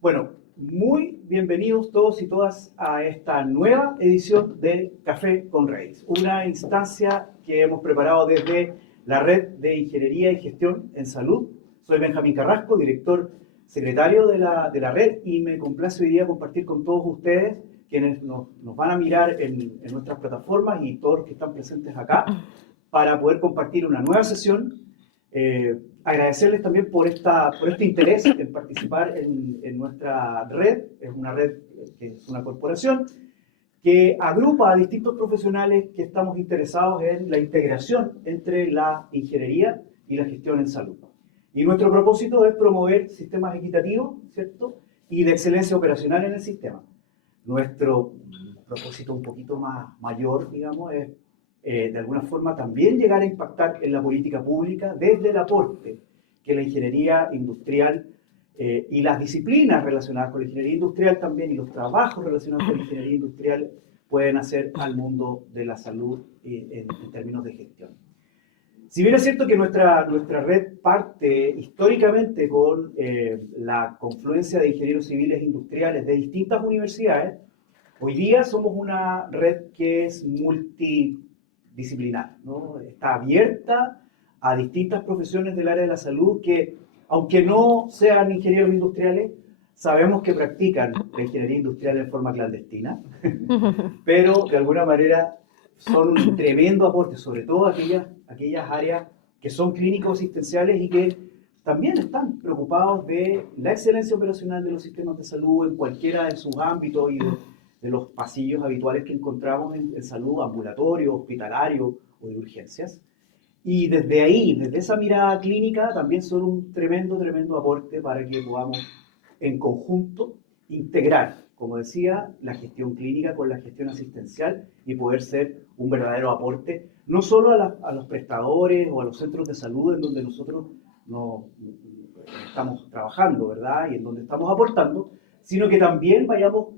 Bueno, muy bienvenidos todos y todas a esta nueva edición de Café con Reyes, una instancia que hemos preparado desde la Red de Ingeniería y Gestión en Salud. Soy Benjamín Carrasco, director secretario de la red, y me complace hoy día compartir con todos ustedes, quienes nos van a mirar en nuestras plataformas y todos los que están presentes acá, para poder compartir una nueva sesión. Agradecerles también por este interés en participar en nuestra red. Es una red que es una corporación que agrupa a distintos profesionales que estamos interesados en la integración entre la ingeniería y la gestión en salud. Y nuestro propósito es promover sistemas equitativos, ¿cierto?, y de excelencia operacional en el sistema. Nuestro propósito un poquito mayor, digamos, es de alguna forma también llegar a impactar en la política pública desde el aporte que la ingeniería industrial y las disciplinas relacionadas con la ingeniería industrial también, y los trabajos relacionados con la ingeniería industrial, pueden hacer al mundo de la salud en términos de gestión. Si bien es cierto que nuestra red parte históricamente con la confluencia de ingenieros civiles e industriales de distintas universidades, hoy día somos una red que es multidisciplinar, ¿no? Está abierta a distintas profesiones del área de la salud que, aunque no sean ingenieros industriales, sabemos que practican la ingeniería industrial de forma clandestina, pero de alguna manera son un tremendo aporte, sobre todo aquellas áreas que son clínicos asistenciales y que también están preocupados de la excelencia operacional de los sistemas de salud en cualquiera de sus ámbitos y de los pasillos habituales que encontramos en salud, ambulatorio, hospitalario o de urgencias. Y desde ahí, desde esa mirada clínica, también son un tremendo aporte para que podamos en conjunto integrar, como decía, la gestión clínica con la gestión asistencial y poder ser un verdadero aporte, no solo a los prestadores o a los centros de salud en donde nosotros no estamos trabajando, ¿verdad?, y en donde estamos aportando, sino que también vayamos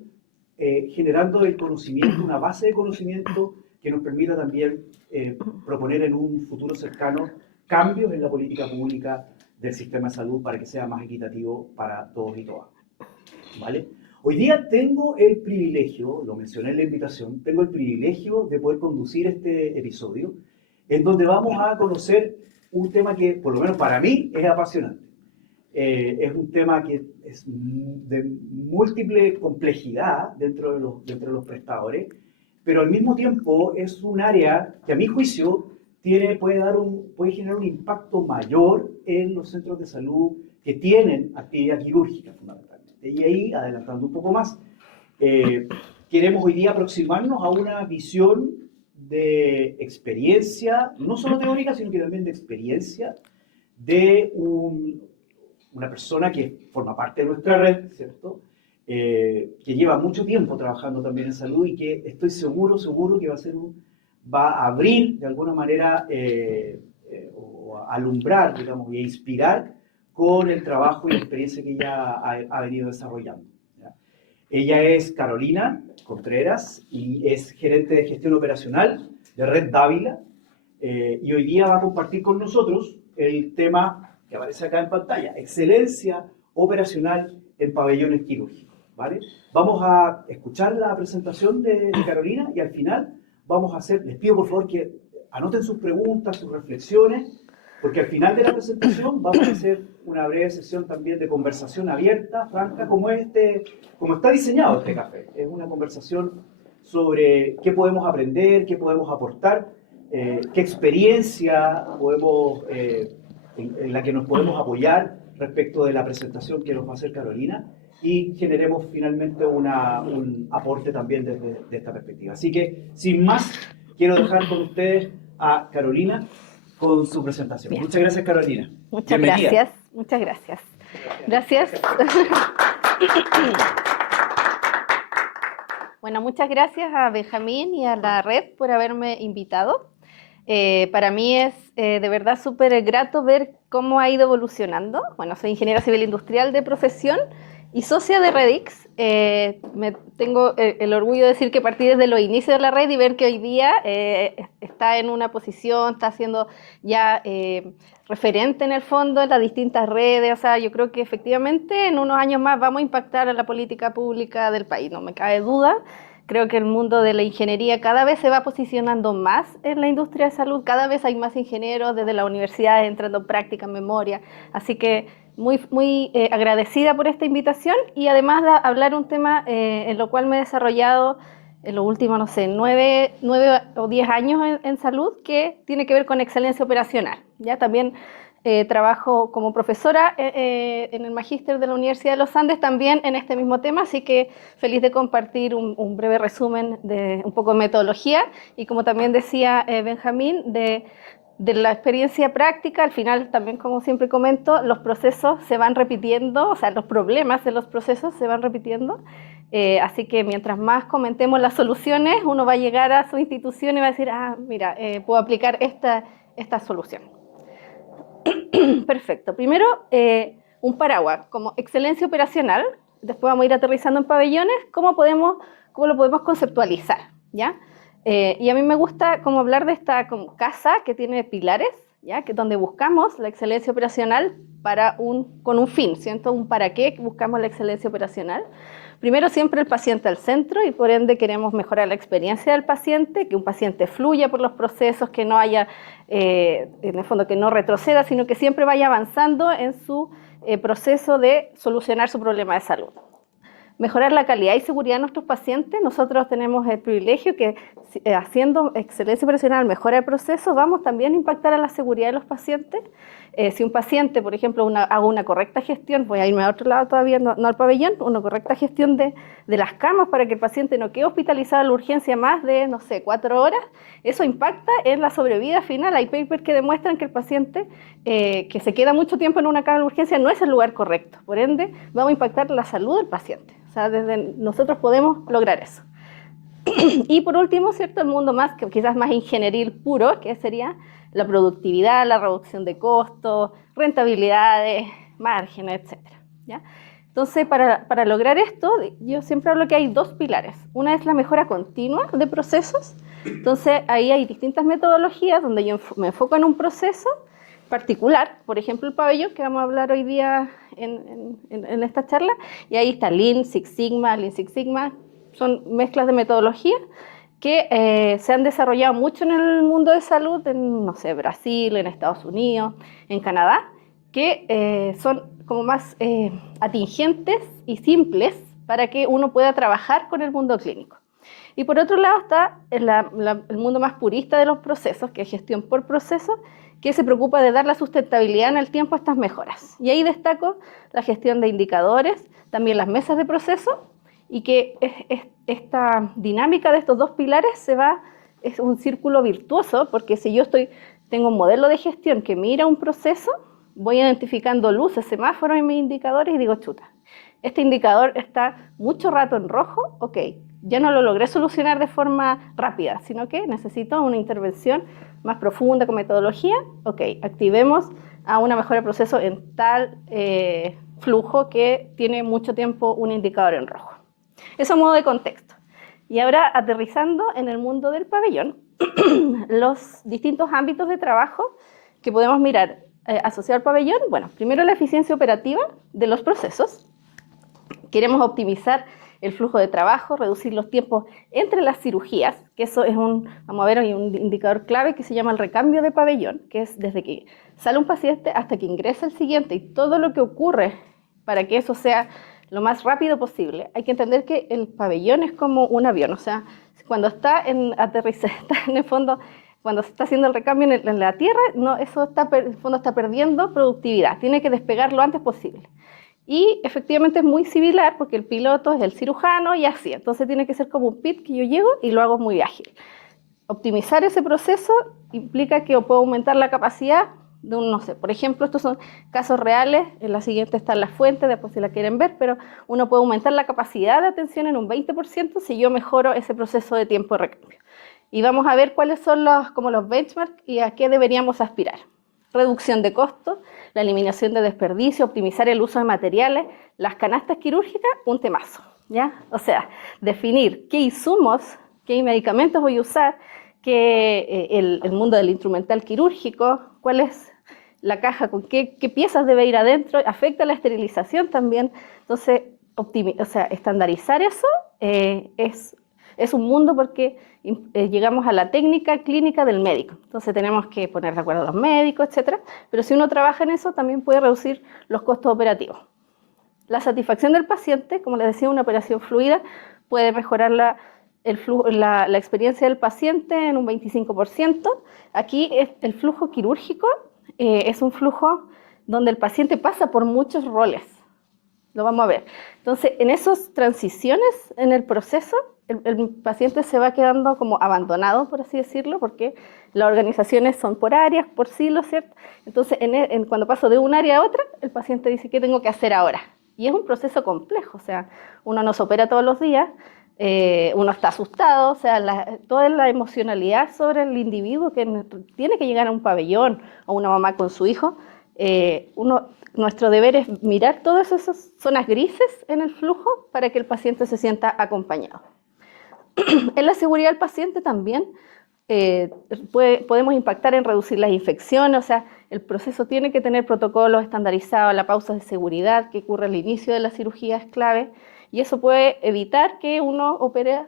generando el conocimiento, una base de conocimiento que nos permita también proponer en un futuro cercano cambios en la política pública del sistema de salud para que sea más equitativo para todos y todas. ¿Vale? Hoy día tengo el privilegio, lo mencioné en la invitación, tengo el privilegio de poder conducir este episodio en donde vamos a conocer un tema que, por lo menos para mí, es apasionante. Es un tema que es de múltiple complejidad dentro de los prestadores, pero al mismo tiempo es un área que, a mi juicio, puede generar un impacto mayor en los centros de salud que tienen actividad quirúrgica, fundamentalmente. Y ahí, adelantando un poco más, queremos hoy día aproximarnos a una visión de experiencia, no solo teórica, sino que también de experiencia, de una persona que forma parte de nuestra red, ¿cierto?, que lleva mucho tiempo trabajando también en salud y que estoy seguro que va a abrir de alguna manera o a alumbrar, digamos, y a inspirar con el trabajo y la experiencia que ella ha venido desarrollando, ¿ya? Ella es Carolina Contreras y es gerente de gestión operacional de Red Dávila, y hoy día va a compartir con nosotros el tema que aparece acá en pantalla: excelencia operacional en pabellones quirúrgicos, ¿vale? Vamos a escuchar la presentación de Carolina y al final les pido por favor que anoten sus preguntas, sus reflexiones, porque al final de la presentación vamos a hacer una breve sesión también de conversación abierta, franca, como está diseñado este café. Es una conversación sobre qué podemos aprender, qué podemos aportar, qué experiencia en la que nos podemos apoyar respecto de la presentación que nos va a hacer Carolina, y generemos finalmente un aporte también desde esta perspectiva. Así que, sin más, quiero dejar con ustedes a Carolina con su presentación. Bien. Muchas gracias, Carolina. Muchas gracias. Muchas gracias. Gracias. Bueno, muchas gracias a Benjamín y a la red por haberme invitado. Para mí es de verdad súper grato ver cómo ha ido evolucionando. Bueno, soy ingeniera civil industrial de profesión y socia de Redix. Tengo el orgullo de decir que partí desde los inicios de la red y ver que hoy día está en una posición, está siendo ya referente en el fondo en las distintas redes. O sea, yo creo que efectivamente en unos años más vamos a impactar a la política pública del país, no me cabe duda. Creo que el mundo de la ingeniería cada vez se va posicionando más en la industria de salud, cada vez hay más ingenieros desde las universidades entrando en práctica, en memoria, así que muy agradecida por esta invitación y además de hablar un tema en lo cual me he desarrollado en los últimos, no sé, 9 o 10 años en salud, que tiene que ver con excelencia operacional. Ya también trabajo como profesora en el magíster de la Universidad de los Andes también en este mismo tema, así que feliz de compartir un breve resumen de un poco de metodología y como también decía Benjamín, de la experiencia práctica. Al final también, como siempre comento, los procesos se van repitiendo, o sea, los problemas de los procesos se van repitiendo, así que mientras más comentemos las soluciones, uno va a llegar a su institución y va a decir, ah, mira, puedo aplicar esta solución. Perfecto. Primero, un paraguas como excelencia operacional. Después vamos a ir aterrizando en pabellones. ¿Cómo lo podemos conceptualizar? ¿Ya? Y a mí me gusta como hablar de esta como casa que tiene pilares, ¿ya? Que donde buscamos la excelencia operacional con un fin, ¿cierto? Un para qué buscamos la excelencia operacional. Primero, siempre el paciente al centro y por ende queremos mejorar la experiencia del paciente, que un paciente fluya por los procesos, que no haya, en el fondo, que no retroceda, sino que siempre vaya avanzando en su proceso de solucionar su problema de salud. Mejorar la calidad y seguridad de nuestros pacientes. Nosotros tenemos el privilegio que haciendo excelencia operacional, mejora el proceso, vamos también a impactar a la seguridad de los pacientes. Si un paciente, por ejemplo, hago una correcta gestión, voy a irme a otro lado todavía, no al pabellón, una correcta gestión de las camas para que el paciente no quede hospitalizado en la urgencia más de, no sé, 4 horas, eso impacta en la sobrevida final. Hay papers que demuestran que el paciente que se queda mucho tiempo en una cama de urgencia no es el lugar correcto. Por ende, vamos a impactar la salud del paciente. O sea, desde nosotros podemos lograr eso. Y por último, ¿cierto? El mundo más, que quizás más ingenieril puro, que sería la productividad, la reducción de costos, rentabilidades, márgenes, etc. ¿Ya? Entonces, para lograr esto, yo siempre hablo que hay 2 pilares. Una es la mejora continua de procesos. Entonces, ahí hay distintas metodologías donde yo me enfoco en un proceso particular, por ejemplo, el pabellón, que vamos a hablar hoy día en esta charla, y ahí está Lean Six Sigma, son mezclas de metodologías que se han desarrollado mucho en el mundo de salud, en, no sé, Brasil, en Estados Unidos, en Canadá, que son como más atingentes y simples para que uno pueda trabajar con el mundo clínico. Y por otro lado está el mundo más purista de los procesos, que es gestión por proceso, que se preocupa de dar la sustentabilidad en el tiempo a estas mejoras. Y ahí destaco la gestión de indicadores, también las mesas de proceso, y que esta dinámica de estos 2 pilares es un círculo virtuoso, porque si yo tengo un modelo de gestión que mira un proceso, voy identificando luces, semáforos en mis indicadores y digo, chuta, este indicador está mucho rato en rojo, ok, ya no lo logré solucionar de forma rápida, sino que necesito una intervención más profunda con metodología, ok, activemos a una mejora de proceso en tal flujo que tiene mucho tiempo un indicador en rojo. Eso a modo de contexto. Y ahora aterrizando en el mundo del pabellón, los distintos ámbitos de trabajo que podemos mirar asociado al pabellón. Bueno, primero la eficiencia operativa de los procesos. Queremos optimizar el flujo de trabajo, reducir los tiempos entre las cirugías, que eso es vamos a ver, hay un indicador clave que se llama el recambio de pabellón, que es desde que sale un paciente hasta que ingresa el siguiente y todo lo que ocurre para que eso sea lo más rápido posible. Hay que entender que el pabellón es como un avión, o sea, cuando está en aterrizaje, está en el fondo, cuando se está haciendo el recambio en la tierra, no, eso en el fondo está perdiendo productividad, tiene que despegar lo antes posible. Y efectivamente es muy similar porque el piloto es el cirujano y así, entonces tiene que ser como un pit que yo llego y lo hago muy ágil. Optimizar ese proceso implica que puedo aumentar la capacidad de no sé, por ejemplo, estos son casos reales, en la siguiente están las fuentes, después si la quieren ver, pero uno puede aumentar la capacidad de atención en un 20% si yo mejoro ese proceso de tiempo de recambio. Y vamos a ver cuáles son los benchmarks y a qué deberíamos aspirar. reducción de costos, la eliminación de desperdicio, optimizar el uso de materiales, las canastas quirúrgicas, un temazo, ¿ya? O sea, definir qué insumos, qué medicamentos voy a usar, el mundo del instrumental quirúrgico, cuál es la caja, con qué piezas debe ir adentro, afecta la esterilización también. Entonces, estandarizar eso es un mundo porque llegamos a la técnica clínica del médico. Entonces tenemos que poner de acuerdo a los médicos, etc. Pero si uno trabaja en eso, también puede reducir los costos operativos. La satisfacción del paciente, como les decía, una operación fluida puede mejorar la experiencia del paciente en un 25%. Aquí el flujo quirúrgico es un flujo donde el paciente pasa por muchos roles. Lo vamos a ver. Entonces, en esas transiciones en el proceso, el paciente se va quedando como abandonado, por así decirlo, porque las organizaciones son por áreas, por silos, ¿cierto? Entonces, cuando paso de un área a otra, el paciente dice, ¿qué tengo que hacer ahora? Y es un proceso complejo, o sea, uno no se opera todos los días, uno está asustado, o sea, toda la emocionalidad sobre el individuo que tiene que llegar a un pabellón o una mamá con su hijo, nuestro deber es mirar todas esas zonas grises en el flujo para que el paciente se sienta acompañado. En la seguridad del paciente también podemos impactar en reducir las infecciones, o sea, el proceso tiene que tener protocolos estandarizados, la pausa de seguridad que ocurre al inicio de la cirugía es clave, y eso puede evitar que uno opere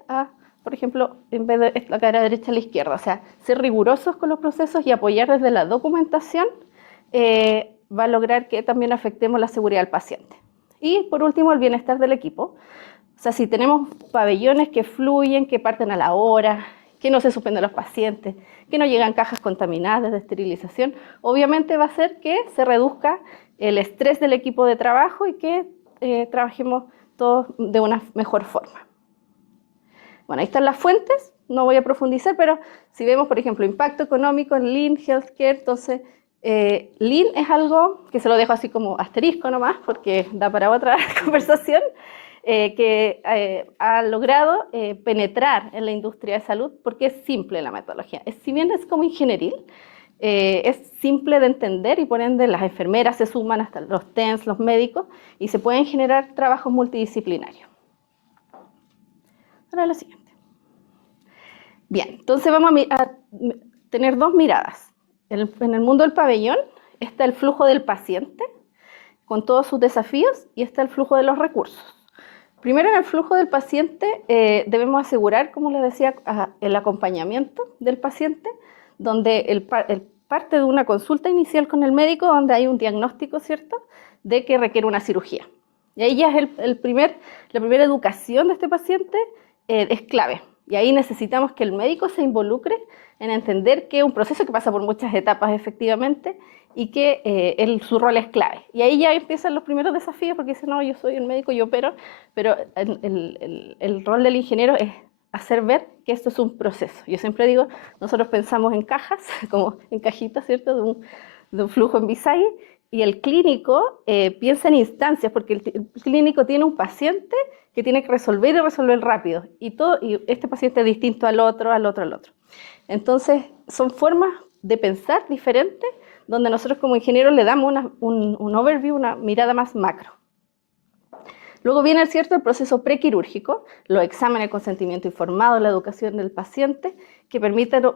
por ejemplo, en vez de la cara derecha a la izquierda, o sea, ser rigurosos con los procesos y apoyar desde la documentación va a lograr que también afectemos la seguridad del paciente. Y por último, el bienestar del equipo. O sea, si tenemos pabellones que fluyen, que parten a la hora, que no se suspenden los pacientes, que no llegan cajas contaminadas de esterilización, obviamente va a hacer que se reduzca el estrés del equipo de trabajo y que trabajemos todos de una mejor forma. Bueno, ahí están las fuentes, no voy a profundizar, pero si vemos, por ejemplo, impacto económico en Lean Healthcare, entonces Lean es algo que se lo dejo así como asterisco nomás, porque da para otra conversación, que ha logrado penetrar en la industria de salud porque es simple la metodología. Si bien es como ingenieril, es simple de entender y por ende las enfermeras se suman hasta los TENS, los médicos, y se pueden generar trabajos multidisciplinarios. Ahora lo siguiente. Bien, entonces vamos a tener dos miradas. En el mundo del pabellón está el flujo del paciente con todos sus desafíos y está el flujo de los recursos. Primero, en el flujo del paciente debemos asegurar, como les decía, el acompañamiento del paciente, donde parte de una consulta inicial con el médico, donde hay un diagnóstico, ¿cierto?, de que requiere una cirugía. Y ahí ya es la primera educación de este paciente es clave. Y ahí necesitamos que el médico se involucre en entender que es un proceso que pasa por muchas etapas efectivamente y que su rol es clave. Y ahí ya empiezan los primeros desafíos porque dicen, no, yo soy el médico, yo opero, pero el rol del ingeniero es hacer ver que esto es un proceso. Yo siempre digo, nosotros pensamos en cajas, como en cajitas, ¿cierto?, de un flujo en bisalle, y el clínico piensa en instancias, porque el clínico tiene un paciente que tiene que resolver y resolver rápido, y este paciente es distinto al otro. Entonces, son formas de pensar diferentes, donde nosotros como ingenieros le damos un overview, una mirada más macro. Luego viene el proceso prequirúrgico, los exámenes de consentimiento informado, la educación del paciente, que permiten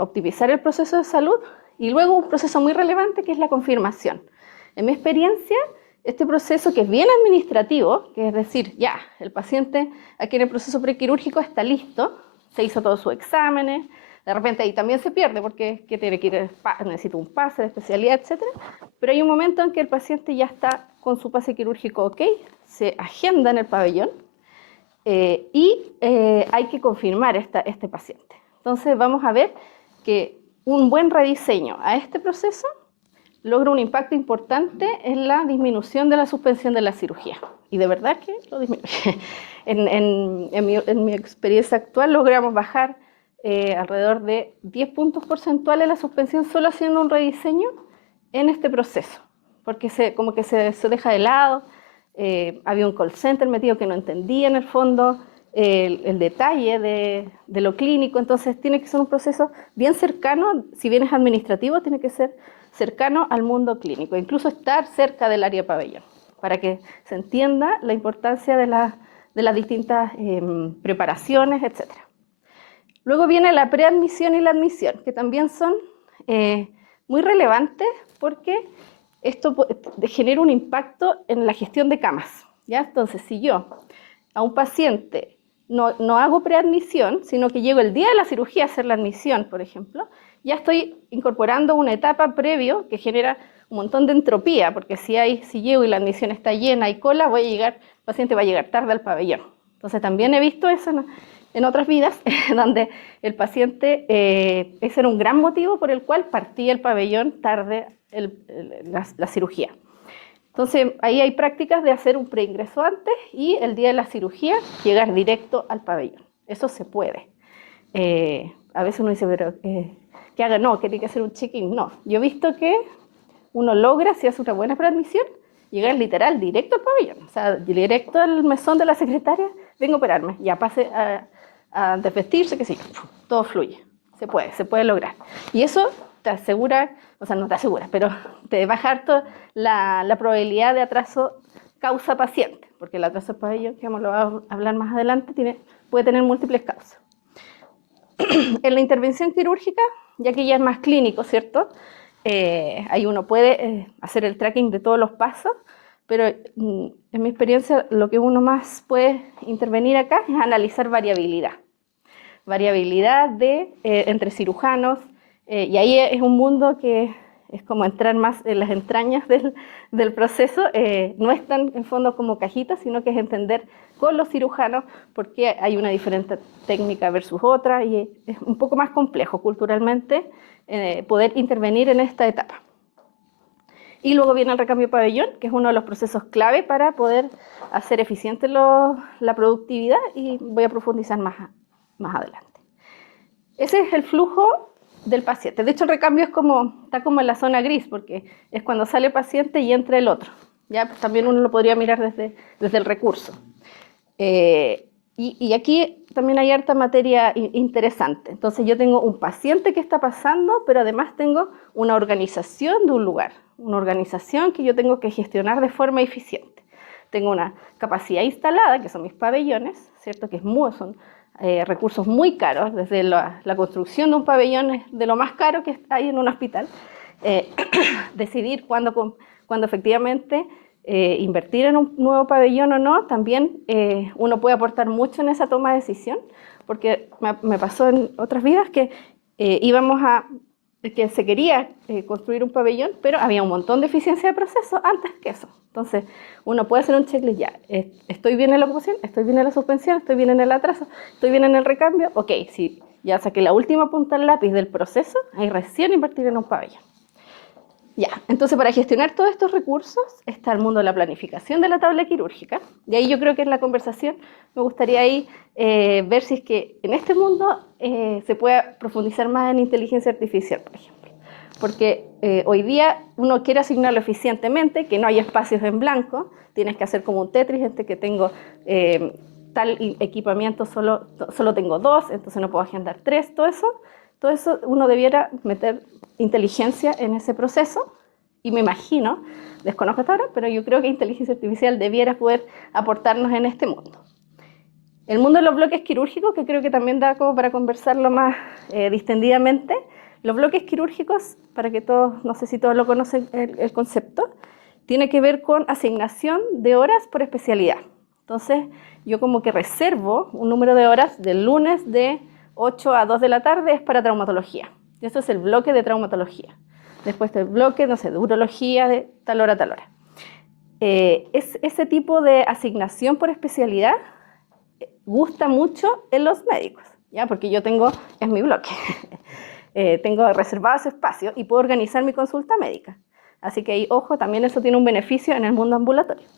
optimizar el proceso de salud, y luego un proceso muy relevante que es la confirmación. En mi experiencia, este proceso, que es bien administrativo, que es decir, ya, el paciente aquí en el proceso prequirúrgico está listo, se hizo todos sus exámenes, de repente ahí también se pierde porque tiene que ir, necesita un pase de especialidad, etc. Pero hay un momento en que el paciente ya está con su pase quirúrgico ok, se agenda en el pabellón y hay que confirmar este paciente. Entonces vamos a ver que un buen rediseño a este proceso logra un impacto importante en la disminución de la suspensión de la cirugía. Y de verdad que lo disminuye. En mi experiencia actual logramos bajar alrededor de 10 puntos porcentuales la suspensión solo haciendo un rediseño en este proceso, porque como que se deja de lado, había un call center metido que no entendía en el fondo el detalle de lo clínico, entonces tiene que ser un proceso bien cercano, si bien es administrativo, tiene que ser cercano al mundo clínico, incluso estar cerca del área de pabellón, para que se entienda la importancia de las distintas preparaciones, etc. Luego viene la preadmisión y la admisión, que también son muy relevantes porque esto genera un impacto en la gestión de camas, ¿ya? Entonces, si yo a un paciente no hago preadmisión, sino que llego el día de la cirugía a hacer la admisión, por ejemplo, ya estoy incorporando una etapa previo que genera un montón de entropía, porque si llego y la admisión está llena y cola, el paciente va a llegar tarde al pabellón. Entonces también he visto eso en otras vidas, donde el paciente, ese era un gran motivo por el cual partía el pabellón tarde la cirugía. Entonces, ahí hay prácticas de hacer un preingreso antes y el día de la cirugía llegar directo al pabellón. Eso se puede. A veces uno dice, pero que haga, no, que tiene que hacer un check-in. No, yo he visto que uno logra, si hace una buena preadmisión, llegar literal directo al pabellón. O sea, directo al mesón de la secretaria, vengo a operarme, ya pase a desvestirse, que sí, todo fluye. Se puede lograr. Y eso te asegura, o sea, no te asegura, pero te baja harto la probabilidad de atraso causa-paciente, porque el atraso del pabellón, que vamos a hablar más adelante, puede tener múltiples causas. En la intervención quirúrgica, ya que ya es más clínico, ¿cierto? Ahí uno puede hacer el tracking de todos los pasos, pero en mi experiencia lo que uno más puede intervenir acá es analizar variabilidad. Variabilidad entre cirujanos, y ahí es un mundo que es como entrar más en las entrañas del proceso, no es tan en fondo como cajitas, sino que es entender con los cirujanos por qué hay una diferente técnica versus otra, y es un poco más complejo culturalmente poder intervenir en esta etapa. Y luego viene el recambio de pabellón, que es uno de los procesos clave para poder hacer eficiente la productividad, y voy a profundizar más adelante. Ese es el flujo del paciente. De hecho, el recambio está como en la zona gris, porque es cuando sale el paciente y entra el otro. ¿Ya? Pues también uno lo podría mirar desde el recurso. Y aquí también hay harta materia interesante. Entonces yo tengo un paciente que está pasando, pero además tengo una organización de un lugar, una organización que yo tengo que gestionar de forma eficiente. Tengo una capacidad instalada, que son mis pabellones, ¿cierto? Que son recursos muy caros, desde la construcción de un pabellón es de lo más caro que hay en un hospital. Decidir cuándo efectivamente invertir en un nuevo pabellón o no, también uno puede aportar mucho en esa toma de decisión, porque me pasó en otras vidas que que se quería construir un pabellón, pero había un montón de eficiencia de proceso antes que eso. Entonces, uno puede hacer un checklist ya. Estoy bien en la ocupación, estoy bien en la suspensión, estoy bien en el atraso, estoy bien en el recambio. Ok, si ya saqué la última punta del lápiz del proceso, ahí recién invertir en un pabellón. Ya, entonces para gestionar todos estos recursos está el mundo de la planificación de la tabla quirúrgica. Y ahí yo creo que en la conversación me gustaría ahí ver si es que en este mundo se puede profundizar más en inteligencia artificial, por ejemplo. Porque hoy día uno quiere asignarlo eficientemente, que no hay espacios en blanco, tienes que hacer como un Tetris, entre que tengo tal equipamiento, solo tengo 2, entonces no puedo agendar 3, todo eso uno debiera meter inteligencia en ese proceso, y me imagino, desconozco hasta ahora, pero yo creo que inteligencia artificial debiera poder aportarnos en este mundo. El mundo de los bloques quirúrgicos, que creo que también da como para conversarlo más distendidamente. Los bloques quirúrgicos, para que todos, no sé si todos lo conocen el concepto, tiene que ver con asignación de horas por especialidad. Entonces, yo como que reservo un número de horas del lunes de 8 a 2 de la tarde es para traumatología. Y eso es el bloque de traumatología. Después del bloque, no sé, de urología de tal hora a tal hora. Ese tipo de asignación por especialidad gusta mucho en los médicos, ¿ya? Porque es mi bloque. Tengo reservado ese espacio y puedo organizar mi consulta médica. Así que ahí, ojo, también eso tiene un beneficio en el mundo ambulatorio.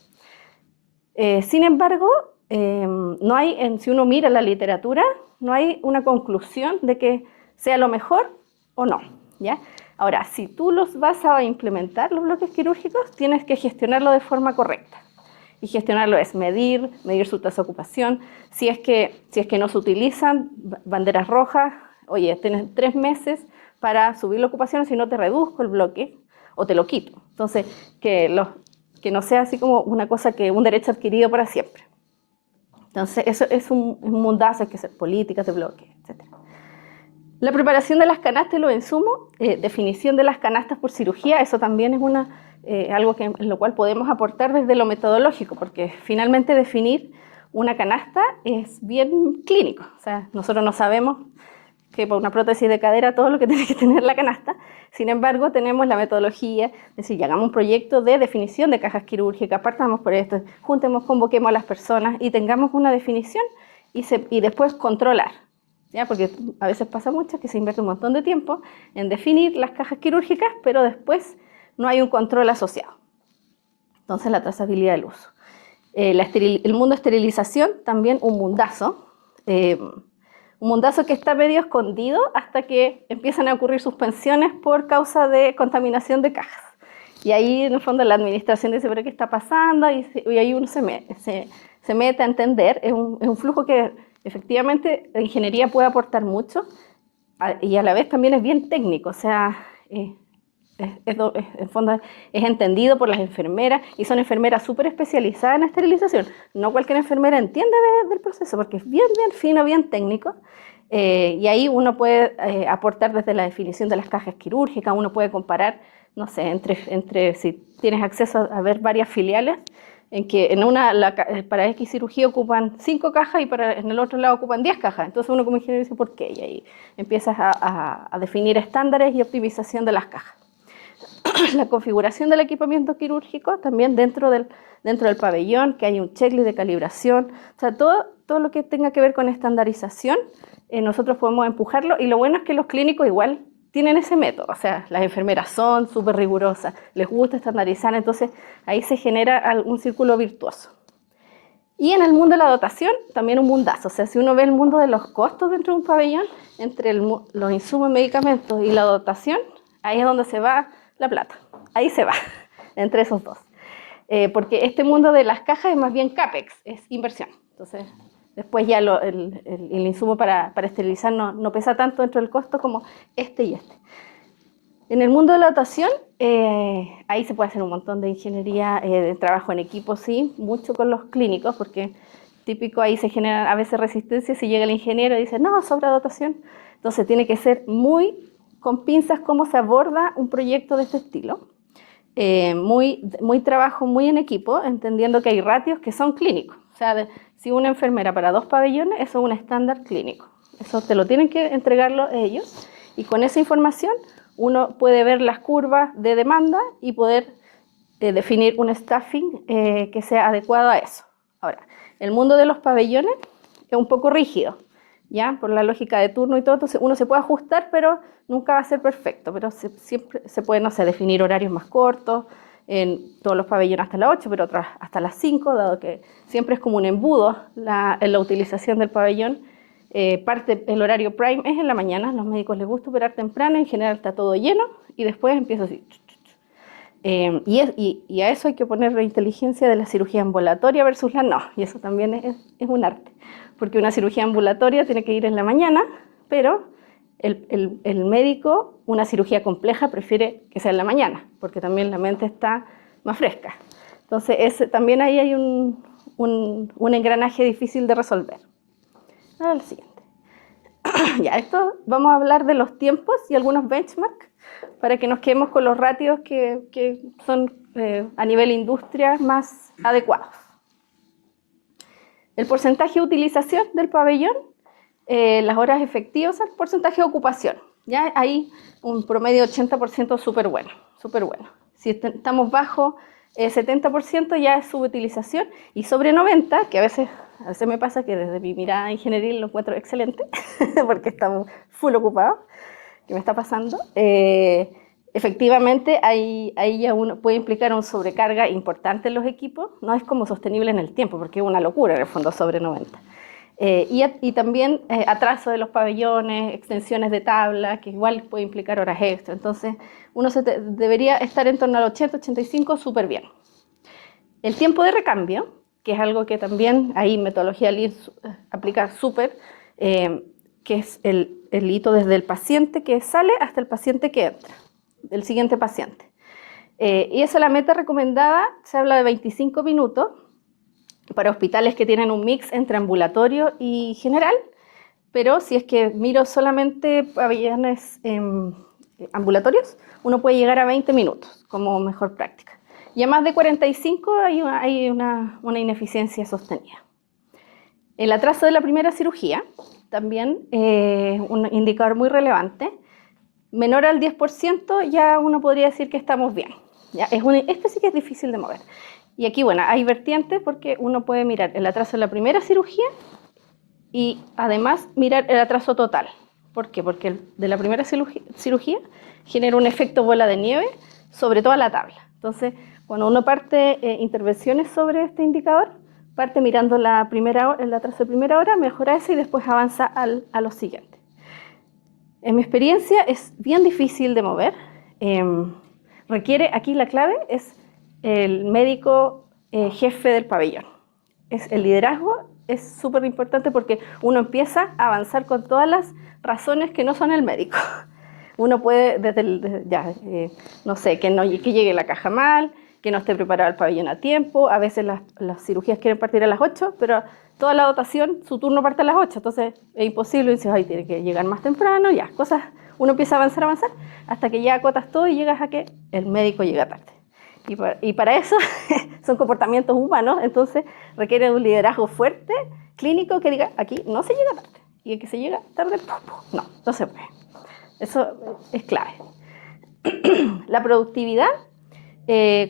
Sin embargo, si uno mira la literatura, no hay una conclusión de que sea lo mejor o no, ¿ya? Ahora, si tú los vas a implementar, los bloques quirúrgicos, tienes que gestionarlo de forma correcta. Y gestionarlo es medir su tasa de ocupación. Si es que no se utilizan, banderas rojas, oye, tienes 3 meses para subir la ocupación, si no te reduzco el bloque o te lo quito. Entonces, que no sea así como una cosa que un derecho adquirido para siempre. Entonces, eso es un mundazo, hay que hacer políticas de bloque, etc. La preparación de las canastas y los insumos, definición de las canastas por cirugía, eso también es algo en lo cual podemos aportar desde lo metodológico, porque finalmente definir una canasta es bien clínico. O sea, nosotros no sabemos que por una prótesis de cadera todo lo que tiene que tener la canasta. Sin embargo, tenemos la metodología, es decir, hagamos un proyecto de definición de cajas quirúrgicas, partamos por esto, juntemos, convoquemos a las personas y tengamos una definición y después controlar. ¿Ya? Porque a veces pasa mucho que se invierte un montón de tiempo en definir las cajas quirúrgicas, pero después no hay un control asociado. Entonces, la trazabilidad del uso. El mundo de esterilización, también un mundazo. Un mundazo que está medio escondido hasta que empiezan a ocurrir suspensiones por causa de contaminación de cajas. Y ahí, en el fondo, la administración dice, ¿pero qué está pasando? Y ahí uno se mete a entender. Es un flujo que efectivamente la ingeniería puede aportar mucho y a la vez también es bien técnico. O sea, en el fondo es entendido por las enfermeras y son enfermeras súper especializadas en esterilización. No cualquier enfermera entiende del proceso porque es bien fino, bien técnico. Y ahí uno puede aportar desde la definición de las cajas quirúrgicas, uno puede comparar, no sé, entre si tienes acceso a ver varias filiales, en que para X cirugía ocupan 5 cajas y en el otro lado ocupan 10 cajas. Entonces uno como ingeniero dice, ¿por qué? Y ahí empiezas a definir estándares y optimización de las cajas. La configuración del equipamiento quirúrgico también dentro del pabellón, que hay un checklist de calibración, o sea, todo lo que tenga que ver con estandarización, nosotros podemos empujarlo, y lo bueno es que los clínicos igual tienen ese método, o sea, las enfermeras son súper rigurosas, les gusta estandarizar, entonces ahí se genera un círculo virtuoso. Y en el mundo de la dotación, también un mundazo, o sea, si uno ve el mundo de los costos dentro de un pabellón, entre los insumos, medicamentos y la dotación, ahí es donde se va la plata, ahí se va, entre esos dos. Porque este mundo de las cajas es más bien CAPEX, es inversión. Entonces, después ya el insumo para esterilizar no pesa tanto dentro del costo como este y este. En el mundo de la dotación, ahí se puede hacer un montón de ingeniería, de trabajo en equipo, sí, mucho con los clínicos, porque típico ahí se genera a veces resistencia si llega el ingeniero y dice, no, sobra dotación. Entonces tiene que ser muy con pinzas cómo se aborda un proyecto de este estilo. Muy trabajo, muy en equipo, entendiendo que hay ratios que son clínicos. O sea, si una enfermera para 2 pabellones, eso es un estándar clínico. Eso te lo tienen que entregarlo ellos. Y con esa información uno puede ver las curvas de demanda y poder definir un staffing que sea adecuado a eso. Ahora, el mundo de los pabellones es un poco rígido, ¿ya? Por la lógica de turno y todo, entonces uno se puede ajustar, pero nunca va a ser perfecto, pero siempre se puede, no sé, definir horarios más cortos, en todos los pabellones hasta las 8, pero otros hasta las 5, dado que siempre es como un embudo en la utilización del pabellón. El horario prime es en la mañana, a los médicos les gusta operar temprano, en general está todo lleno, y después empieza así. Y a eso hay que poner la inteligencia de la cirugía ambulatoria versus la no, y eso también es un arte, porque una cirugía ambulatoria tiene que ir en la mañana, pero el médico, una cirugía compleja, prefiere que sea en la mañana, porque también la mente está más fresca. Entonces, también ahí hay un engranaje difícil de resolver. Al siguiente. Ya, esto vamos a hablar de los tiempos y algunos benchmarks para que nos quedemos con los ratios que son a nivel industria más adecuados. El porcentaje de utilización del pabellón, las horas efectivas, el porcentaje de ocupación. Ya hay un promedio de 80% súper bueno, súper bueno. Si estamos bajo 70% ya es subutilización, y sobre 90%, que a veces me pasa que desde mi mirada ingenieril lo encuentro excelente, porque estamos full ocupados, que me está pasando, efectivamente ahí ya uno puede implicar una sobrecarga importante en los equipos, no es como sostenible en el tiempo, porque es una locura en el fondo sobre 90. Y también atraso de los pabellones, extensiones de tabla, que igual puede implicar horas extra. Entonces, uno debería estar en torno al 80-85 súper bien. El tiempo de recambio, que es algo que también ahí metodología Lean aplica súper, que es el hito desde el paciente que sale hasta el paciente que entra, el siguiente paciente. Y esa la meta recomendada, se habla de 25 minutos para hospitales que tienen un mix entre ambulatorio y general, pero si es que miro solamente pabellones ambulatorios, uno puede llegar a 20 minutos como mejor práctica. Y a más de 45 hay una ineficiencia sostenida. El atraso de la primera cirugía, también un indicador muy relevante, menor al 10% ya uno podría decir que estamos bien. ¿Ya? Este sí que es difícil de mover. Y aquí, bueno, hay vertientes porque uno puede mirar el atraso de la primera cirugía y además mirar el atraso total. ¿Por qué? Porque el de la primera cirugía genera un efecto bola de nieve sobre toda la tabla. Entonces, cuando uno parte intervenciones sobre este indicador, parte mirando el atraso de primera hora, mejora ese y después avanza a los siguientes. En mi experiencia es bien difícil de mover. Requiere, aquí la clave es el médico jefe del pabellón. El liderazgo es súper importante porque uno empieza a avanzar con todas las razones que no son el médico. Uno puede, no sé, que llegue la caja mal, que no esté preparado el pabellón a tiempo. A veces las cirugías quieren partir a las 8, pero toda la dotación, su turno parte a las 8, entonces es imposible. Y dices, ay, tiene que llegar más temprano, ya, cosas. Uno empieza a avanzar, hasta que ya acotas todo y llegas a que el médico llega tarde. Y para eso son comportamientos humanos, entonces requiere un liderazgo fuerte, clínico, que diga, aquí no se llega tarde. Y el que se llega tarde, no se puede. Eso es clave. La productividad,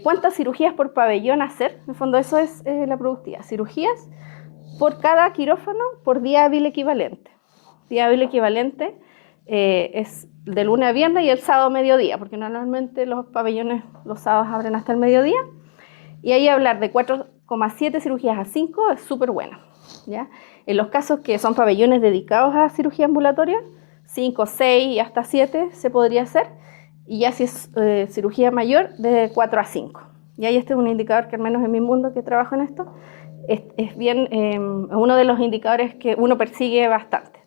¿cuántas cirugías por pabellón hacer? En el fondo eso es la productividad. Cirugías por cada quirófano por día hábil equivalente. Día hábil equivalente es de lunes a viernes y el sábado mediodía, porque normalmente los pabellones los sábados abren hasta el mediodía. Y ahí hablar de 4,7 cirugías a 5 es súper bueno, ¿ya? En los casos que son pabellones dedicados a cirugía ambulatoria, 5, 6 y hasta 7 se podría hacer. Y ya si es cirugía mayor, de 4 a 5. Y ahí este es un indicador que al menos en mi mundo que trabajo en esto, es bien uno de los indicadores que uno persigue bastante.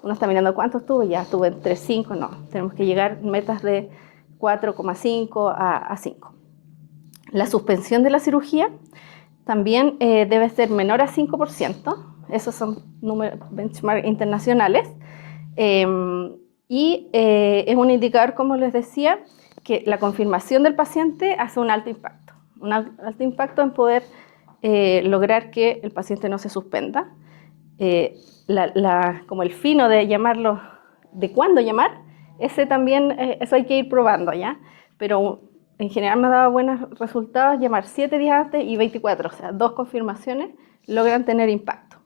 Uno está mirando cuánto estuve, ya estuve entre 5, no. Tenemos que llegar metas de 4,5 a 5. La suspensión de la cirugía también debe ser menor a 5%. Esos son benchmarks internacionales. Y es un indicador, como les decía, que la confirmación del paciente hace un alto impacto. Un alto impacto en poder lograr que el paciente no se suspenda. Como el fino de llamarlo, de cuándo llamar, ese también, eso hay que ir probando, ¿ya? Pero en general me ha dado buenos resultados llamar 7 días antes y 24, o sea, 2 confirmaciones logran tener impacto.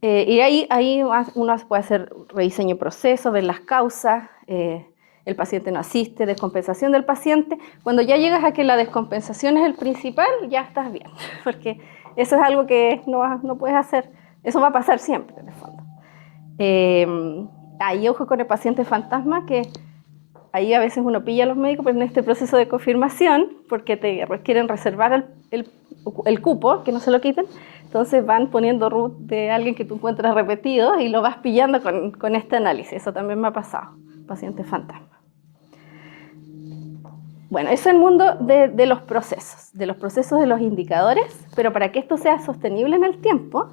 Y ahí uno puede hacer rediseño de proceso, ver las causas, el paciente no asiste, descompensación del paciente. Cuando ya llegas a que la descompensación es el principal, ya estás bien, porque eso es algo que no puedes hacer, eso va a pasar siempre en el fondo. Ahí ojo con el paciente fantasma, que ahí a veces uno pilla a los médicos pero en este proceso de confirmación, porque te quieren reservar el cupo, que no se lo quiten. Entonces van poniendo root de alguien que tú encuentras repetido y lo vas pillando con este análisis. Eso también me ha pasado, paciente fantasma. Bueno, eso es el mundo de los procesos de los indicadores, pero para que esto sea sostenible en el tiempo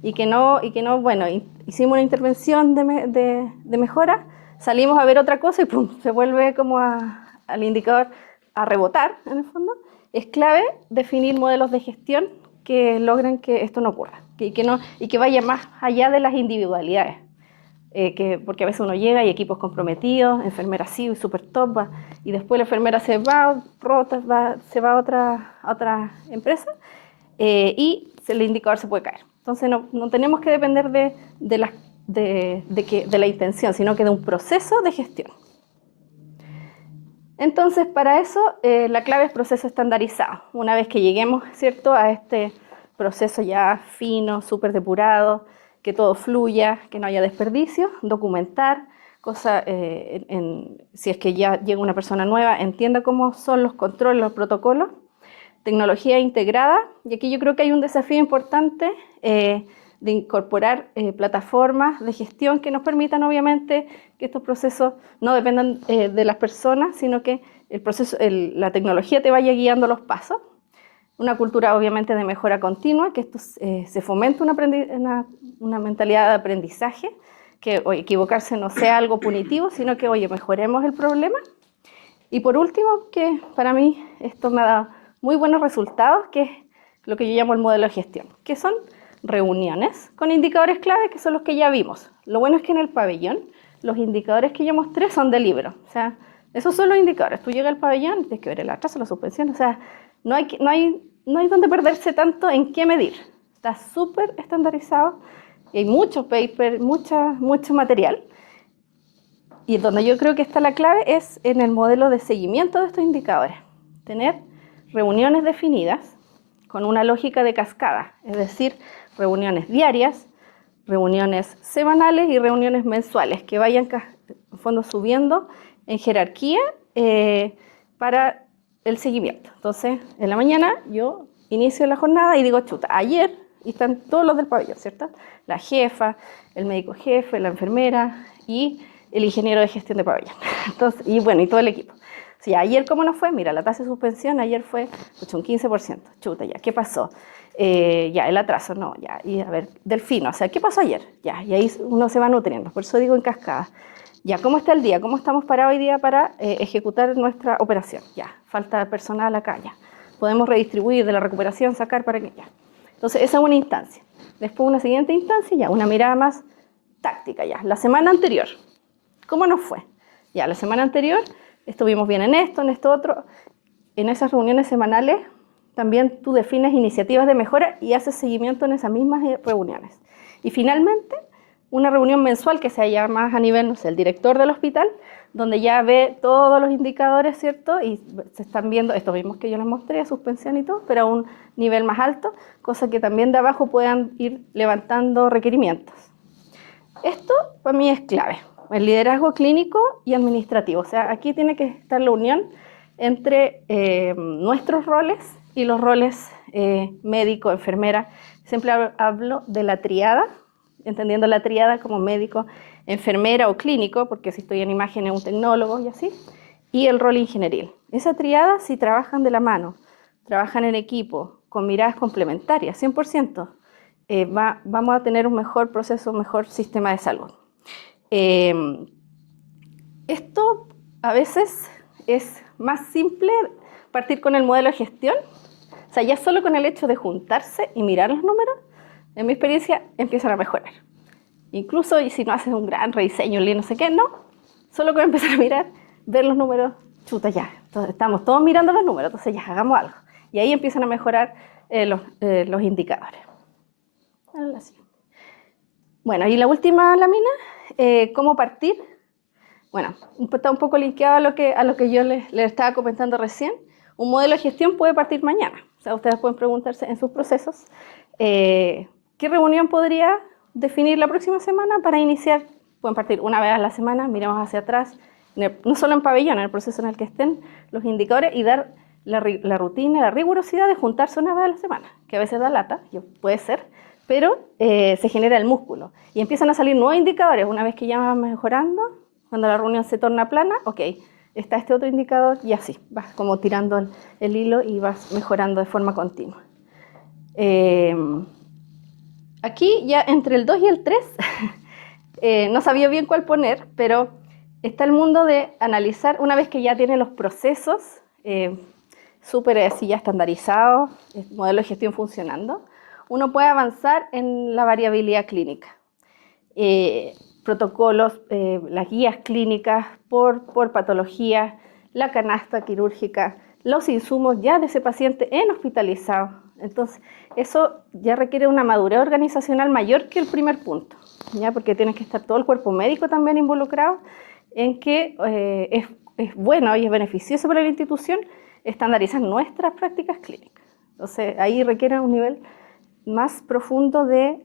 y que no bueno, hicimos una intervención de mejora, salimos a ver otra cosa y ¡pum!, se vuelve como al indicador a rebotar, en el fondo. Es clave definir modelos de gestión que logren que esto no ocurra y que vaya más allá de las individualidades. Porque a veces uno llega y equipos comprometidos, enfermera sí, súper top, y después la enfermera se va a otra empresa y el indicador se puede caer. Entonces no tenemos que depender de la intención, sino que de un proceso de gestión. Entonces, para eso, la clave es proceso estandarizado. Una vez que lleguemos, ¿cierto?, a este proceso ya fino, súper depurado, que todo fluya, que no haya desperdicio, documentar, si es que ya llega una persona nueva, entienda cómo son los controles, los protocolos, tecnología integrada, y aquí yo creo que hay un desafío importante de incorporar plataformas de gestión que nos permitan, obviamente, que estos procesos no dependan de las personas, sino que la tecnología te vaya guiando los pasos. Una cultura, obviamente, de mejora continua, que esto se fomente una mentalidad de aprendizaje, que equivocarse no sea algo punitivo, sino que, mejoremos el problema. Y por último, que para mí esto me ha dado muy buenos resultados, que es lo que yo llamo el modelo de gestión, que son reuniones con indicadores clave, que son los que ya vimos. Lo bueno es que en el pabellón los indicadores que yo mostré son de libro, o sea, esos son los indicadores. Tú llegas al pabellón, tienes que ver el atraso, la suspensión, o sea, no hay donde perderse tanto en qué medir. Está súper estandarizado y hay muchos papers, mucho material. Y donde yo creo que está la clave es en el modelo de seguimiento de estos indicadores. Tener reuniones definidas con una lógica de cascada, es decir, reuniones diarias, reuniones semanales y reuniones mensuales, que vayan en fondo subiendo en jerarquía para el seguimiento. Entonces, en la mañana yo inicio la jornada y digo, chuta, ayer, y están todos los del pabellón, ¿cierto? La jefa, el médico jefe, la enfermera y el ingeniero de gestión de pabellón. Entonces, y todo el equipo. Si ayer, ¿cómo nos fue? Mira, la tasa de suspensión ayer fue un 15%. Chuta, ya, ¿qué pasó? El atraso, no, ya. Y a ver, Delfino, o sea, ¿qué pasó ayer? Ya, y ahí uno se va nutriendo. Por eso digo en cascada. Ya, ¿cómo está el día? ¿Cómo estamos parados hoy día para ejecutar nuestra operación? Ya, falta personal acá, ya. Podemos redistribuir de la recuperación, sacar para que ya. Entonces, esa es una instancia. Después, una siguiente instancia, ya, una mirada más táctica, ya. La semana anterior, ¿cómo nos fue? Ya, la semana anterior estuvimos bien en esto otro. En esas reuniones semanales también tú defines iniciativas de mejora y haces seguimiento en esas mismas reuniones. Y finalmente, una reunión mensual que se llama más a nivel, no sé, el director del hospital, donde ya ve todos los indicadores, ¿cierto? Y se están viendo estos mismos que yo les mostré, suspensión y todo, pero a un nivel más alto, cosa que también de abajo puedan ir levantando requerimientos. Esto para mí es clave. El liderazgo clínico y administrativo. O sea, aquí tiene que estar la unión entre nuestros roles y los roles médico, enfermera. Siempre hablo de la triada, entendiendo la triada como médico, enfermera o clínico, porque si estoy en imagen es un tecnólogo y así, y el rol ingenieril. Esa triada, si trabajan de la mano, trabajan en equipo, con miradas complementarias, 100%, vamos a tener un mejor proceso, un mejor sistema de salud. Esto a veces es más simple partir con el modelo de gestión. O sea, ya solo con el hecho de juntarse y mirar los números, en mi experiencia, empiezan a mejorar. Incluso y si no haces un gran rediseño, no sé qué, no. Solo con empezar a mirar, ver los números, chuta ya. Entonces, estamos todos mirando los números, entonces ya hagamos algo. Y ahí empiezan a mejorar los indicadores. Bueno, y la última lámina, ¿cómo partir? Bueno, está un poco linkeado a lo que yo les estaba comentando recién. Un modelo de gestión puede partir mañana. O sea, ustedes pueden preguntarse en sus procesos, ¿qué reunión podría definir la próxima semana para iniciar? Pueden partir una vez a la semana, miramos hacia atrás, no solo en pabellón, en el proceso en el que estén los indicadores y dar la rutina, la rigurosidad de juntarse una vez a la semana, que a veces da lata, puede ser, pero se genera el músculo y empiezan a salir nuevos indicadores una vez que ya van mejorando. Cuando la reunión se torna plana, ok, está este otro indicador y así, vas como tirando el hilo y vas mejorando de forma continua. Aquí ya entre el 2 y el 3, no sabía bien cuál poner, pero está el mundo de analizar, una vez que ya tiene los procesos súper así ya estandarizados, el modelo de gestión funcionando, uno puede avanzar en la variabilidad clínica. Protocolos, las guías clínicas por patología, la canasta quirúrgica, los insumos ya de ese paciente en hospitalizado. Entonces, eso ya requiere una madurez organizacional mayor que el primer punto, ¿ya? Porque tiene que estar todo el cuerpo médico también involucrado en que es bueno y es beneficioso para la institución estandarizar nuestras prácticas clínicas. Entonces, ahí requiere un nivel más profundo de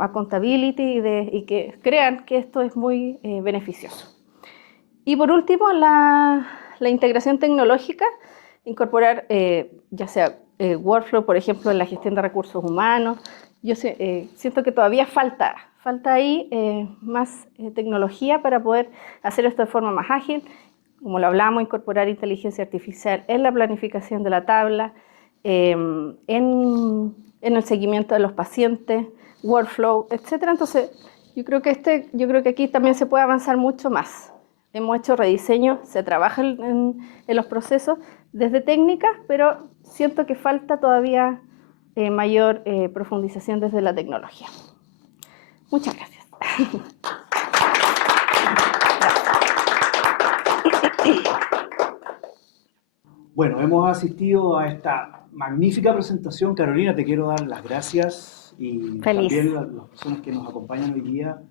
accountability y que crean que esto es muy beneficioso. Y por último, la integración tecnológica incorporar ya sea workflow, por ejemplo, en la gestión de recursos humanos. Yo siento que todavía falta ahí más tecnología para poder hacer esto de forma más ágil. Como lo hablamos, incorporar inteligencia artificial en la planificación de la tabla, en el seguimiento de los pacientes, workflow, etcétera. Entonces, yo creo que aquí también se puede avanzar mucho más. Hemos hecho rediseño, se trabaja en los procesos desde técnicas, pero siento que falta todavía mayor profundización desde la tecnología. Muchas gracias. Bueno, hemos asistido a esta magnífica presentación. Carolina, te quiero dar las gracias y Feliz. también las personas que nos acompañan hoy día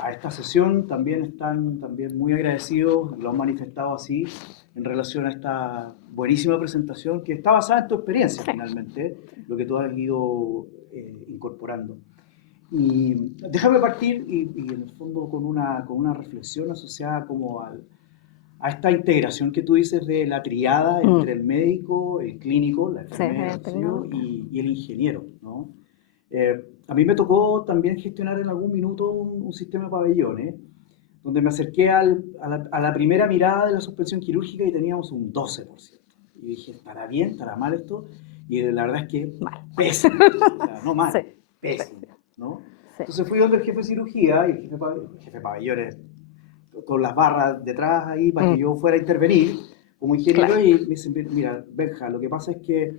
a esta sesión también están muy agradecidos, lo han manifestado así en relación a esta buenísima presentación que está basada en tu experiencia finalmente, lo que tú has ido incorporando. Y déjame partir y en el fondo con una reflexión asociada como a esta integración que tú dices de la triada entre el médico, el clínico, la enfermera y el ingeniero, ¿no? A mí me tocó también gestionar en algún minuto un sistema de pabellones, donde me acerqué a la primera mirada de la suspensión quirúrgica y teníamos un 12%. Y dije, ¿estará bien? ¿Estará mal esto? Y la verdad es que pésimo. O sea, no mal, sí, pésimo, ¿no? Sí. Entonces fui donde el jefe de cirugía y el jefe de pabellones con las barras detrás ahí para que yo fuera a intervenir como ingeniero, y me dice, mira, Benja, lo que pasa es que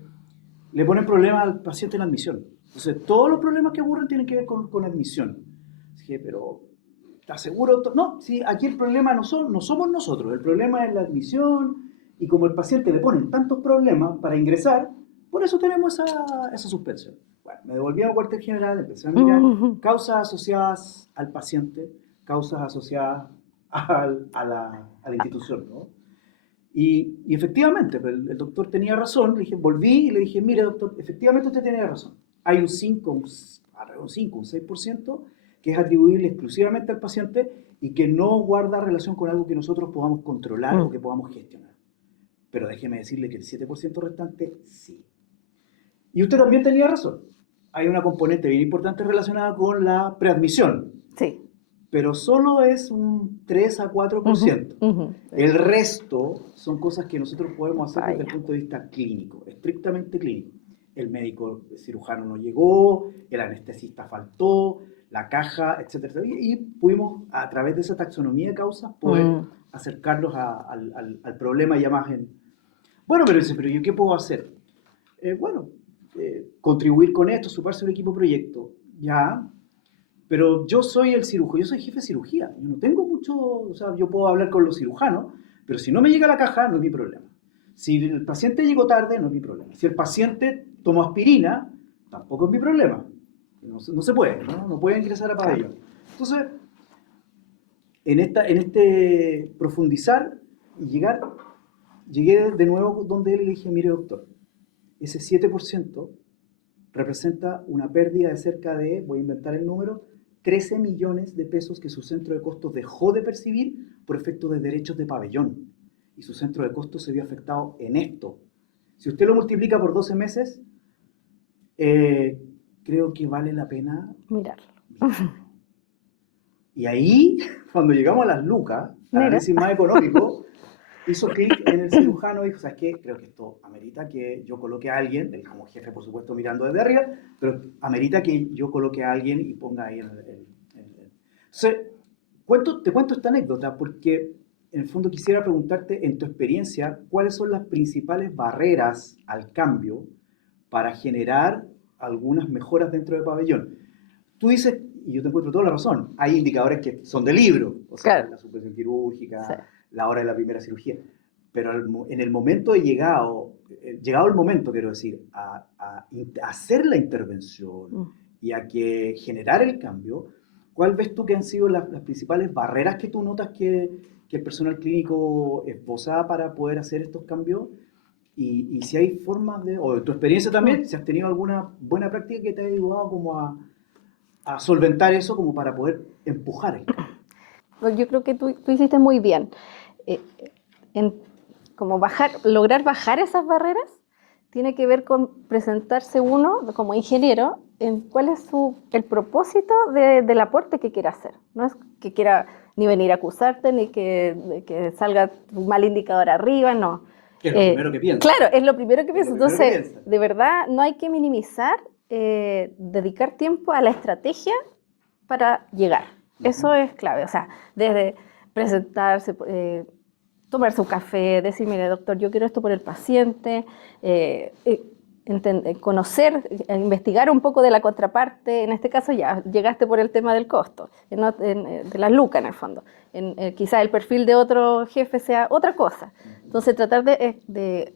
le ponen problemas al paciente en la admisión. Entonces, todos los problemas que ocurren tienen que ver con admisión. Dije, pero, ¿estás seguro? No, sí, aquí el problema no somos nosotros, el problema es la admisión, y como el paciente le ponen tantos problemas para ingresar, por eso tenemos esa suspensión. Bueno, me devolví a cuartel general, empecé a mirar causas asociadas al paciente, causas asociadas a la institución, ¿no? Y efectivamente, el doctor tenía razón. Le dije, volví y le dije, mire doctor, efectivamente usted tiene razón. Hay un 6% que es atribuible exclusivamente al paciente y que no guarda relación con algo que nosotros podamos controlar o que podamos gestionar. Pero déjeme decirle que el 7% restante sí. Y usted también tenía razón. Hay una componente bien importante relacionada con la preadmisión. Sí. Pero solo es un 3 a 4%. El resto son cosas que nosotros podemos hacer desde el punto de vista clínico, estrictamente clínico. El médico cirujano no llegó, el anestesista faltó, la caja, etcétera. Y pudimos, a través de esa taxonomía de causas, poder acercarlos al problema ya más en... Bueno, pero dice, ¿pero yo qué puedo hacer? Contribuir con esto, sumarse a un equipo proyecto. Ya... Pero yo soy el cirujano, yo soy jefe de cirugía. Yo no tengo mucho, o sea, yo puedo hablar con los cirujanos, pero si no me llega la caja, no es mi problema. Si el paciente llegó tarde, no es mi problema. Si el paciente tomó aspirina, tampoco es mi problema. No se puede, ¿no? No puede ingresar a pabellón. Entonces, en este profundizar y llegué de nuevo donde él le dije, mire doctor, ese 7% representa una pérdida de cerca de, voy a inventar el número, 13 millones de pesos que su centro de costos dejó de percibir por efecto de derechos de pabellón. Y su centro de costos se vio afectado en esto. Si usted lo multiplica por 12 meses, creo que vale la pena mirarlo. Y ahí, cuando llegamos a las lucas, análisis más económico, hizo clic en el cirujano y dijo, ¿sabes qué? Creo que esto amerita que yo coloque a alguien, como jefe por supuesto mirando desde arriba, pero amerita que yo coloque a alguien y ponga ahí Entonces, te cuento esta anécdota porque en el fondo quisiera preguntarte, en tu experiencia, ¿cuáles son las principales barreras al cambio para generar algunas mejoras dentro del pabellón? Tú dices, y yo te encuentro toda la razón, hay indicadores que son de libro, o sea, la suspensión quirúrgica, la hora de la primera cirugía, pero en el momento llegado el momento, quiero decir, a hacer la intervención y a que generar el cambio, ¿cuál ves tú que han sido las principales barreras que tú notas que el personal clínico esboza para poder hacer estos cambios? Y si hay formas o tu experiencia también, si has tenido alguna buena práctica que te haya ayudado como a solventar eso como para poder empujar el cambio. Yo creo que tú hiciste muy bien. como lograr bajar esas barreras, tiene que ver con presentarse uno como ingeniero en cuál es el propósito del aporte que quiera hacer. No es que quiera ni venir a acusarte, ni que salga un mal indicador arriba, no. Es lo primero que piensa. Claro, es lo primero que piensa. Entonces, piensa. de verdad, no hay que minimizar, dedicar tiempo a la estrategia para llegar. Eso es clave. O sea, desde presentarse, tomar su café, decir, mire, doctor, yo quiero esto por el paciente, conocer, investigar un poco de la contraparte. En este caso ya llegaste por el tema del costo, de la lucas en el fondo. Quizás el perfil de otro jefe sea otra cosa. Entonces tratar de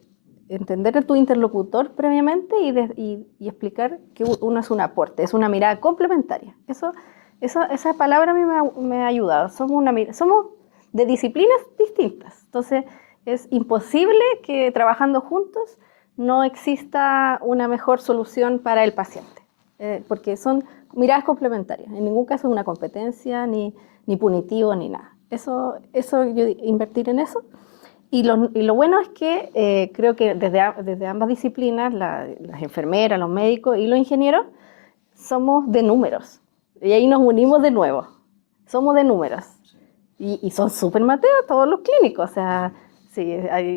entender a tu interlocutor previamente y explicar que uno es un aporte, es una mirada complementaria. Esa palabra a mí me ha ayudado. Somos de disciplinas distintas. Entonces es imposible que trabajando juntos no exista una mejor solución para el paciente, porque son miradas complementarias. En ningún caso es una competencia, ni punitivo, ni nada. Eso yo invertir en eso. Y lo bueno es que creo que desde ambas disciplinas, las enfermeras, los médicos y los ingenieros, somos de números. Y ahí nos unimos de nuevo. Somos de números. Y son súper mateos todos los clínicos. O sea, sí,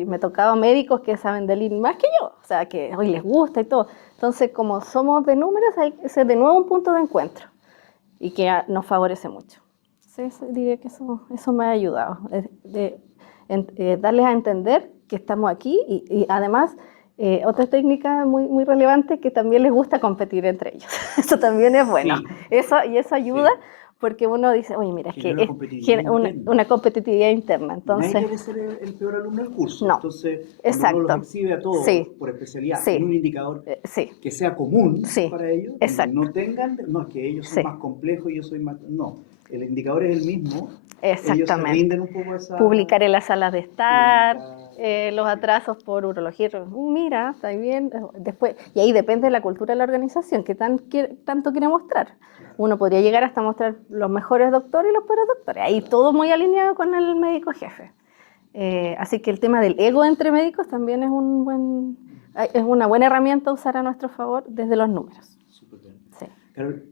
me tocaba médicos que saben de Lean más que yo. O sea, que hoy les gusta y todo. Entonces, como somos de números, hay que ser de nuevo un punto de encuentro. Y que nos favorece mucho. Sí, diría que eso me ha ayudado. Darles a entender que estamos aquí y además otra técnica muy relevante que también les gusta competir entre ellos. Eso también es bueno. Sí. Eso ayuda porque uno dice, oye, mira, es que es una competitividad interna. Entonces, nadie quiere ser el peor alumno del curso. No, Entonces, exacto. uno los exhibe a todos por especialidad en un indicador que sea común para ellos, exacto. no tengan, no es que ellos son más complejos y yo soy más, no, el indicador es el mismo. Exactamente. Ellos se rinden un poco a esa... Publicar en las salas de estar, los atrasos por urología, mira, está bien. Después, y ahí depende de la cultura de la organización, que tanto quiere mostrar. Uno podría llegar hasta mostrar los mejores doctores y los peores doctores. Ahí todo muy alineado con el médico jefe. Así que el tema del ego entre médicos también es una buena herramienta a usar a nuestro favor desde los números. Súper bien. Sí. Carol,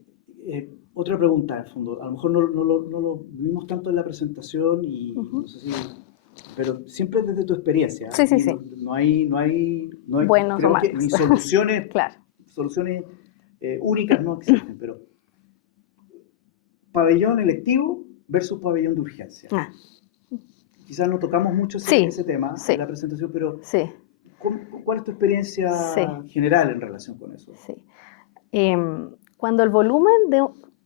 otra pregunta, en el fondo. A lo mejor no lo vimos tanto en la presentación y no sé si... Pero siempre desde tu experiencia. Sí. No hay buenos creo que ni soluciones, claro. Soluciones únicas no existen, pero pabellón electivo versus pabellón de urgencia. Quizás no tocamos mucho ese tema en la presentación, pero ¿cuál es tu experiencia general en relación con eso? Sí. Cuando el volumen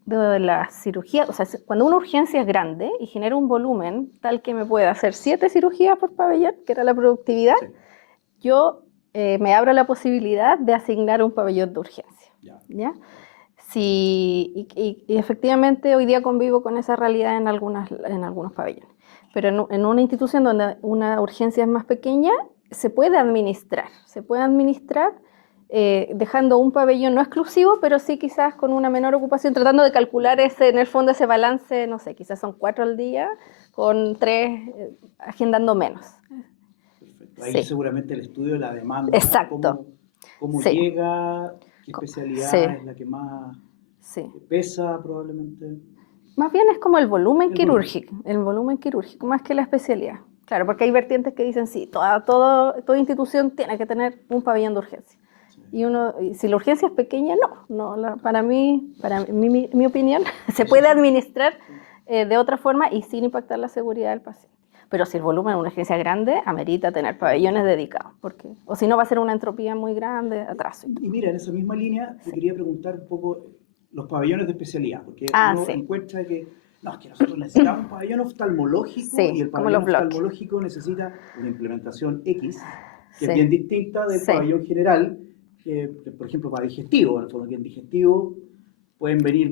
de la cirugía, o sea, cuando una urgencia es grande y genera un volumen tal que me pueda hacer 7 cirugías por pabellón, que era la productividad, yo me abro la posibilidad de asignar un pabellón de urgencia. ¿Ya? Sí, y efectivamente hoy día convivo con esa realidad en algunos pabellones. Pero en una institución donde una urgencia es más pequeña, se puede administrar dejando un pabellón no exclusivo, pero sí quizás con una menor ocupación, tratando de calcular en el fondo ese balance, no sé, quizás son 4 al día, con 3 agendando menos. Perfecto. Ahí seguramente el estudio de la demanda. Exacto. ¿Cómo llega? ¿Qué especialidad es la que más pesa probablemente? Más bien es como el volumen quirúrgico, más que la especialidad. Claro, porque hay vertientes que dicen, sí, toda institución tiene que tener un pabellón de urgencia. Y si la urgencia es pequeña, para mi opinión, se puede administrar de otra forma y sin impactar la seguridad del paciente. Pero si el volumen de una urgencia grande, amerita tener pabellones dedicados, o si no va a ser una entropía muy grande, atraso. Y mira, en esa misma línea te quería preguntar un poco los pabellones de especialidad, porque uno encuentra que es que nosotros necesitamos un pabellón oftalmológico y el pabellón oftalmológico necesita una implementación X, que es bien distinta del pabellón general, que por ejemplo para digestivo, en el fondo que en digestivo pueden venir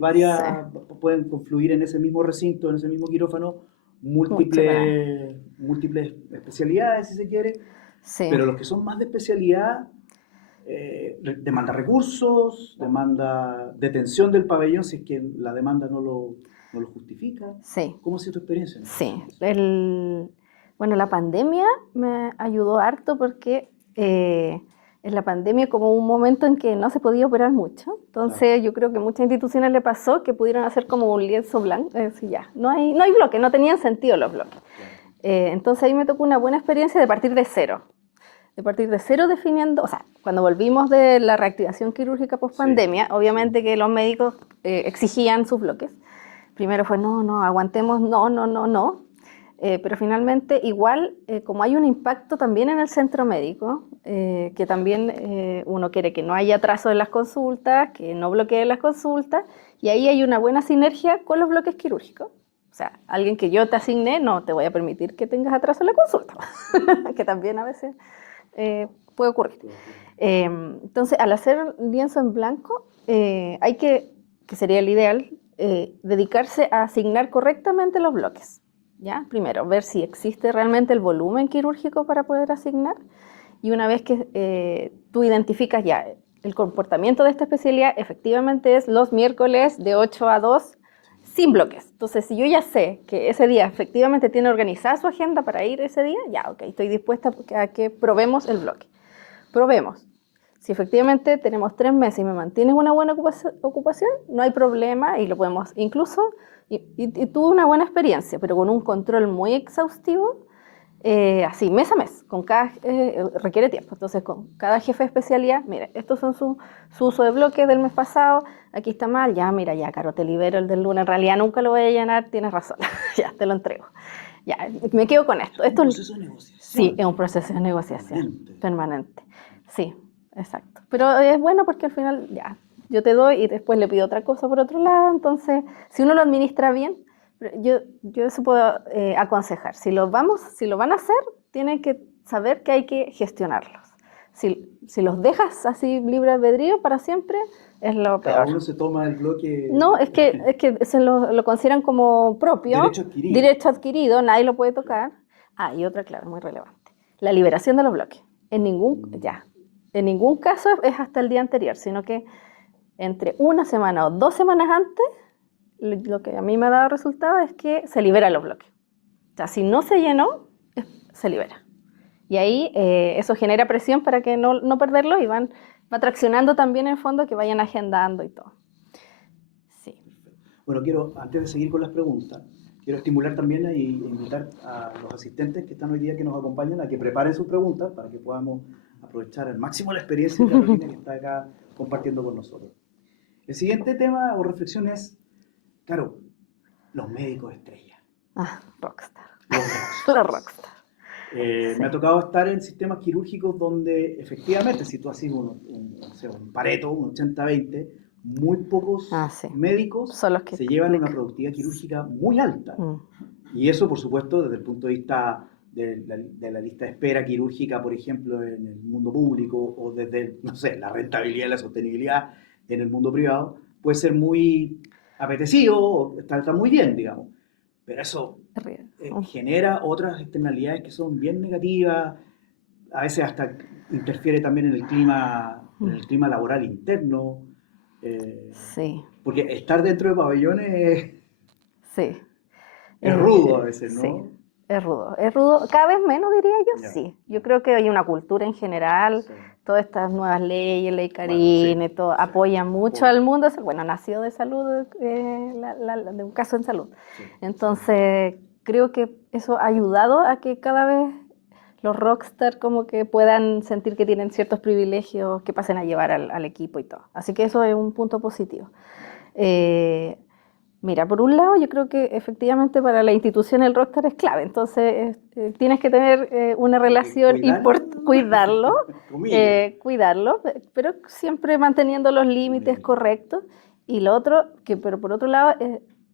pueden confluir en ese mismo recinto, en ese mismo quirófano, múltiples especialidades, si se quiere, pero los que son más de especialidad demanda recursos, demanda detención del pabellón si es que la demanda no lo justifica. ¿Cómo ha sido tu experiencia? Bueno, la pandemia me ayudó harto porque en la pandemia como un momento en que no se podía operar mucho. Entonces yo creo que a muchas instituciones le pasó que pudieron hacer como un lienzo blanco. Ya, no hay bloques, no tenían sentido los bloques. Entonces ahí me tocó una buena experiencia de partir de cero. De partir de cero definiendo, o sea, cuando volvimos de la reactivación quirúrgica post pandemia, obviamente que los médicos exigían sus bloques. Primero fue no, aguantemos, no. Pero finalmente, igual, como hay un impacto también en el centro médico, que también uno quiere que no haya atraso en las consultas, que no bloqueen las consultas, y ahí hay una buena sinergia con los bloques quirúrgicos. O sea, alguien que yo te asigné, no te voy a permitir que tengas atraso en la consulta, que también a veces puede ocurrir. Entonces, al hacer lienzo en blanco, hay que sería el ideal, dedicarse a asignar correctamente los bloques. ¿Ya? Primero, ver si existe realmente el volumen quirúrgico para poder asignar, y una vez que tú identificas ya el comportamiento de esta especialidad, efectivamente es los miércoles de 8 a 2 sin bloques. Entonces, si yo ya sé que ese día efectivamente tiene organizada su agenda para ir ese día, ya, ok, estoy dispuesta a que probemos el bloque. Probemos. Si efectivamente tenemos 3 meses y me mantienes una buena ocupación, no hay problema y lo podemos incluso, y tuve una buena experiencia, pero con un control muy exhaustivo, así mes a mes, con cada, requiere tiempo. Entonces, con cada jefe de especialidad, mira, estos son su uso de bloques del mes pasado, aquí está mal, ya, mira, ya, Caro, te libero el del lunes, en realidad nunca lo voy a llenar, tienes razón, ya, te lo entrego. Ya, me quedo con esto. Es un proceso de negociación. Sí, es un proceso de negociación permanente. Sí, exacto. Pero es bueno porque al final, ya, yo te doy y después le pido otra cosa por otro lado, entonces, si uno lo administra bien, yo eso puedo aconsejar. Si lo van a hacer, tienen que saber que hay que gestionarlos. Si los dejas así libre albedrío para siempre, es lo peor. Cada uno se toma el bloque. No, es que se lo consideran como propio. Derecho adquirido. Derecho adquirido, nadie lo puede tocar. Y otra, claro, muy relevante. La liberación de los bloques. En ningún caso es hasta el día anterior, sino que entre una semana o 2 semanas antes, lo que a mí me ha dado resultado es que se liberan los bloques. O sea, si no se llenó, se libera. Y ahí eso genera presión para que no perderlo, y va traccionando también en el fondo que vayan agendando y todo. Sí. Bueno, antes de seguir con las preguntas, quiero estimular también e invitar a los asistentes que están hoy día, que nos acompañan, a que preparen sus preguntas para que podamos aprovechar al máximo la experiencia de Carolina, que está acá compartiendo con nosotros. El siguiente tema o reflexión es, claro, los médicos estrella. Rockstar. Los rockstar. La rockstar. Sí. Me ha tocado estar en sistemas quirúrgicos donde efectivamente, si tú haces un Pareto, un 80-20, muy pocos médicos se llevan una productividad quirúrgica muy alta. Y eso, por supuesto, desde el punto de vista de la lista de espera quirúrgica, por ejemplo, en el mundo público, o desde, no sé, la rentabilidad y la sostenibilidad en el mundo privado, puede ser muy apetecido, está muy bien, digamos. Pero eso genera otras externalidades que son bien negativas, a veces hasta interfiere también en el clima laboral interno. Sí. Porque estar dentro de pabellones sí. es rudo a veces, ¿no? Sí, es rudo. Cada vez menos, diría yo, sí. Yo creo que hay una cultura en general, todas estas nuevas leyes, ley Carine, todo, apoyan mucho al mundo. Bueno, nació de salud, de un caso en salud. Entonces, creo que eso ha ayudado a que cada vez los rockstar como que puedan sentir que tienen ciertos privilegios que pasen a llevar al equipo y todo. Así que eso es un punto positivo. Mira, por un lado, yo creo que efectivamente para la institución el rockstar es clave. Entonces, tienes que tener una relación importante, cuidarlo, pero siempre manteniendo los límites correctos. Y lo otro, pero por otro lado,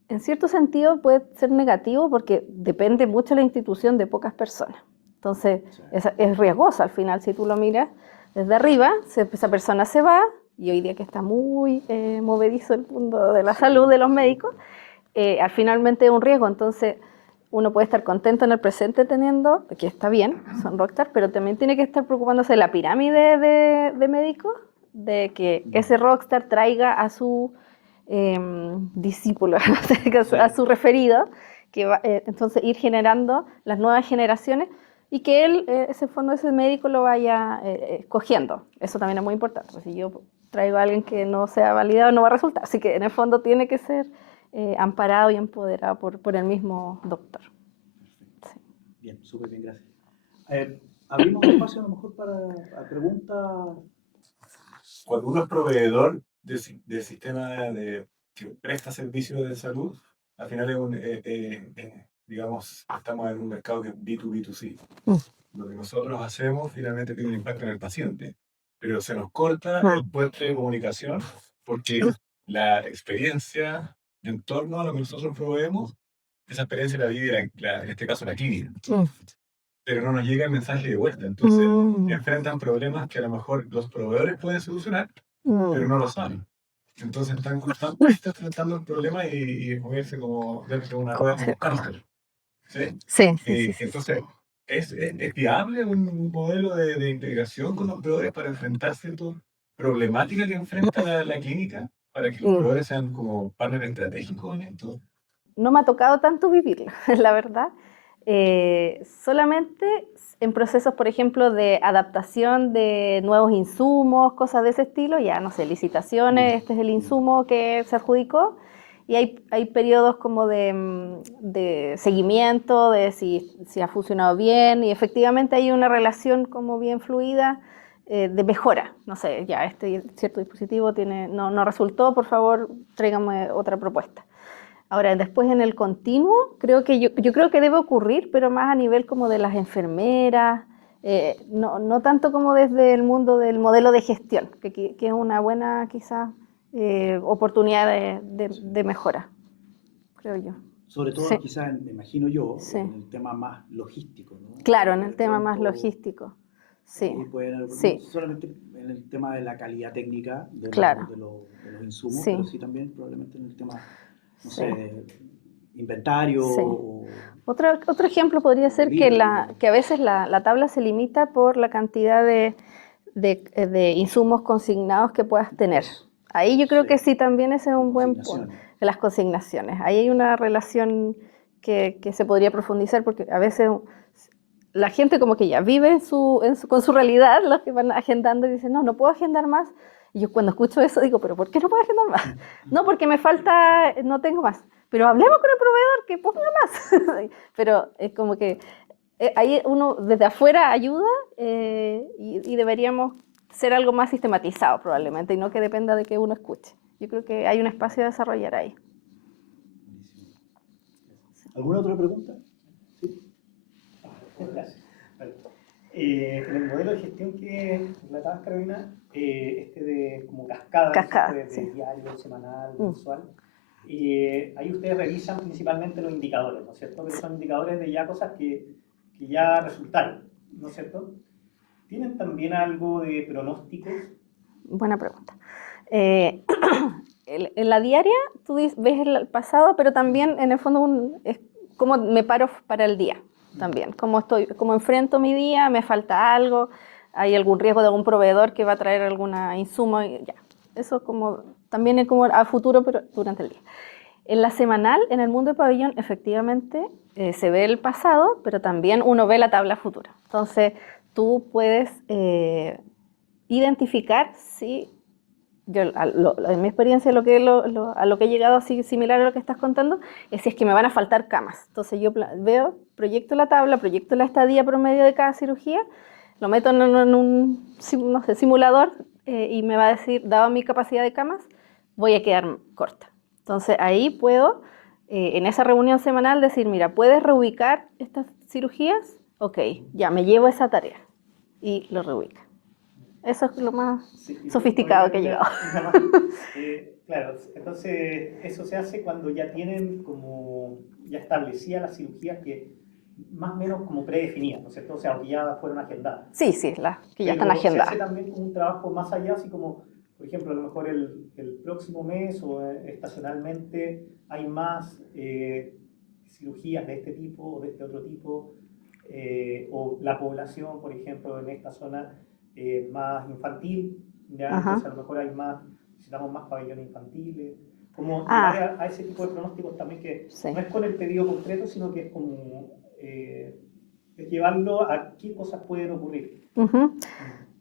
en cierto sentido puede ser negativo porque depende mucho de la institución de pocas personas. Entonces, es riesgoso al final, si tú lo miras desde arriba, esa persona se va, y hoy día que está muy movedizo el mundo de la salud de los médicos, finalmente es un riesgo. Entonces, uno puede estar contento en el presente teniendo, que está bien, son rockstar, pero también tiene que estar preocupándose de la pirámide de médicos, de que ese rockstar traiga a su discípulo, a su referido, entonces ir generando las nuevas generaciones y que él, ese médico lo vaya escogiendo. Eso también es muy importante, porque si yo traigo a alguien que no sea validado no va a resultar, así que en el fondo tiene que ser amparado y empoderado por el mismo doctor. Sí. Bien, súper bien, gracias. Abrimos espacio a lo mejor para preguntas. Cuando uno es proveedor de sistema que presta servicios de salud, al final digamos, estamos en un mercado que es B2B2C. Lo que nosotros hacemos finalmente tiene un impacto en el paciente, pero se nos corta el puente de comunicación porque la experiencia en torno a lo que nosotros proveemos, esa experiencia la vive, en este caso, la clínica. Pero no nos llega el mensaje de vuelta. Entonces, enfrentan problemas que a lo mejor los proveedores pueden solucionar, pero no lo saben. Entonces, están constantemente tratando el problema y moverse como dentro de una rueda de un cárcel. ¿Sí? Sí. Entonces, ¿es viable un modelo de integración con los proveedores para enfrentar ciertas problemáticas que enfrenta la clínica? Para que los proveedores sean como partners estratégicos en esto. No me ha tocado tanto vivirlo, la verdad. Solamente en procesos, por ejemplo, de adaptación de nuevos insumos, cosas de ese estilo, ya no sé, licitaciones, este es el insumo que se adjudicó, y hay periodos como de seguimiento, de si ha funcionado bien, y efectivamente hay una relación como bien fluida de mejora. No sé, ya este cierto dispositivo no resultó, por favor, tráigame otra propuesta. Ahora, después en el continuo, yo creo que debe ocurrir, pero más a nivel como de las enfermeras, no tanto como desde el mundo del modelo de gestión, que es una buena quizás oportunidad de mejora, creo yo. Sobre todo, Sí. quizás, me imagino yo, Sí. en el tema más logístico, ¿no? Claro, en el tema más logístico. Sí. No solamente en el tema de la calidad técnica de los insumos, Sí. pero sí también probablemente en el tema, no Sí. sé, inventario. Sí. O otro ejemplo podría ser que a veces la tabla se limita por la cantidad de insumos consignados que puedas tener. Ahí yo creo que sí, también ese es un buen punto. De las consignaciones. Ahí hay una relación que se podría profundizar, porque a veces la gente como que ya vive con su realidad, los que van agendando y dicen, no puedo agendar más. Y yo cuando escucho eso digo, ¿pero por qué no puedo agendar más? No, porque me falta, no tengo más. Pero hablemos con el proveedor que ponga más. Pero es como que ahí uno desde afuera ayuda y deberíamos ser algo más sistematizado probablemente y no que dependa de que uno escuche. Yo creo que hay un espacio a desarrollar ahí. ¿Alguna otra pregunta? Sí. Gracias. En el modelo de gestión que relatabas, Carolina, de como cascada, de sí. diario, semanal, mensual, ahí ustedes revisan principalmente los indicadores, ¿no es cierto? Que son indicadores de ya cosas que ya resultaron, ¿no es cierto? ¿Tienen también algo de pronósticos? Buena pregunta. En la diaria tú ves el pasado, pero también en el fondo es cómo me paro para el día también, cómo enfrento mi día, me falta algo, hay algún riesgo de algún proveedor que va a traer algún insumo, ya. Eso también es como a futuro, pero durante el día. En la semanal, en el mundo de pabellón, efectivamente se ve el pasado, pero también uno ve la tabla futura. Entonces tú puedes identificar si en mi experiencia, a lo que he llegado así similar a lo que estás contando, es si es que me van a faltar camas. Entonces yo proyecto la tabla, proyecto la estadía promedio de cada cirugía, lo meto en un simulador y me va a decir, dado mi capacidad de camas, voy a quedar corta. Entonces ahí puedo, en esa reunión semanal, decir, mira, ¿puedes reubicar estas cirugías? Ok, ya me llevo esa tarea y lo reubica. Eso es lo más sofisticado que he llegado. Claro, entonces eso se hace cuando ya tienen como ya establecidas las cirugías que más o menos como predefinidas, ¿no es cierto? O sea, que ya fueron agendadas. Sí, que ya están agendadas. Se hace también como un trabajo más allá, así como, por ejemplo, a lo mejor el próximo mes o estacionalmente hay más cirugías de este tipo o de este otro tipo, o la población, por ejemplo, en esta zona más infantil, ¿ya? Entonces a lo mejor necesitamos más pabellones infantiles, Como Ah. llegar a ese tipo de pronósticos también que Sí. no es con el pedido concreto, sino que es como es llevarlo a qué cosas pueden ocurrir. Ujú.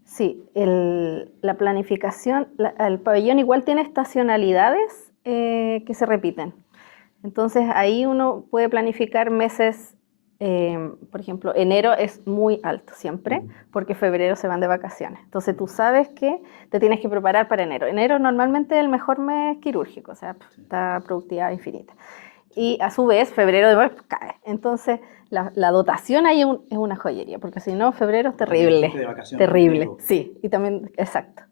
Sí, la planificación, el pabellón igual tiene estacionalidades que se repiten. Entonces ahí uno puede planificar meses, por ejemplo, enero es muy alto siempre, porque febrero se van de vacaciones. Entonces tú sabes que te tienes que preparar para enero. Enero normalmente es el mejor mes quirúrgico, o sea, está productividad infinita. Y a su vez, febrero de nuevo cae. Entonces, la dotación ahí es una joyería, porque si no, febrero es terrible. De vacaciones Terrible, entero. sí, y también, exacto.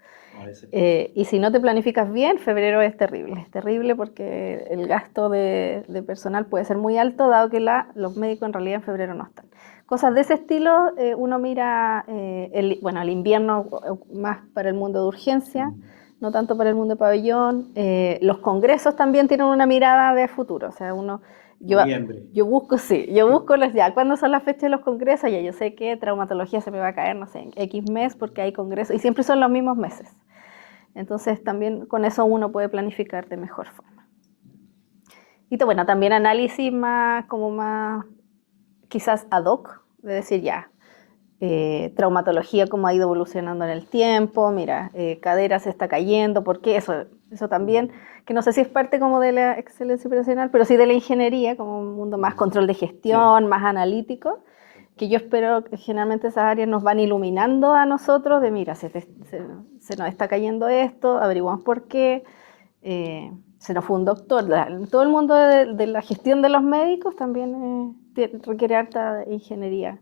A veces. Y si no te planificas bien, febrero es terrible porque el gasto de personal puede ser muy alto, dado que los médicos en realidad en febrero no están. Cosas de ese estilo, uno mira, el invierno más para el mundo de urgencia, no tanto para el mundo de pabellón. Los congresos también tienen una mirada de futuro, o sea, Noviembre. yo busco ¿cuándo son las fechas de los congresos? Ya yo sé que traumatología se me va a caer, no sé, en X mes porque hay congresos y siempre son los mismos meses. Entonces también con eso uno puede planificar de mejor forma. Y bueno, también análisis más quizás ad hoc, de decir ya, traumatología cómo ha ido evolucionando en el tiempo, mira, cadera se está cayendo, ¿por qué? Eso también, que no sé si es parte como de la excelencia operacional, pero sí de la ingeniería, como un mundo más control de gestión, más analítico, que yo espero que generalmente esas áreas nos van iluminando a nosotros de, mira, se nos está cayendo esto, averiguamos por qué, se nos fue un doctor. Todo el mundo de la gestión de los médicos también requiere harta ingeniería.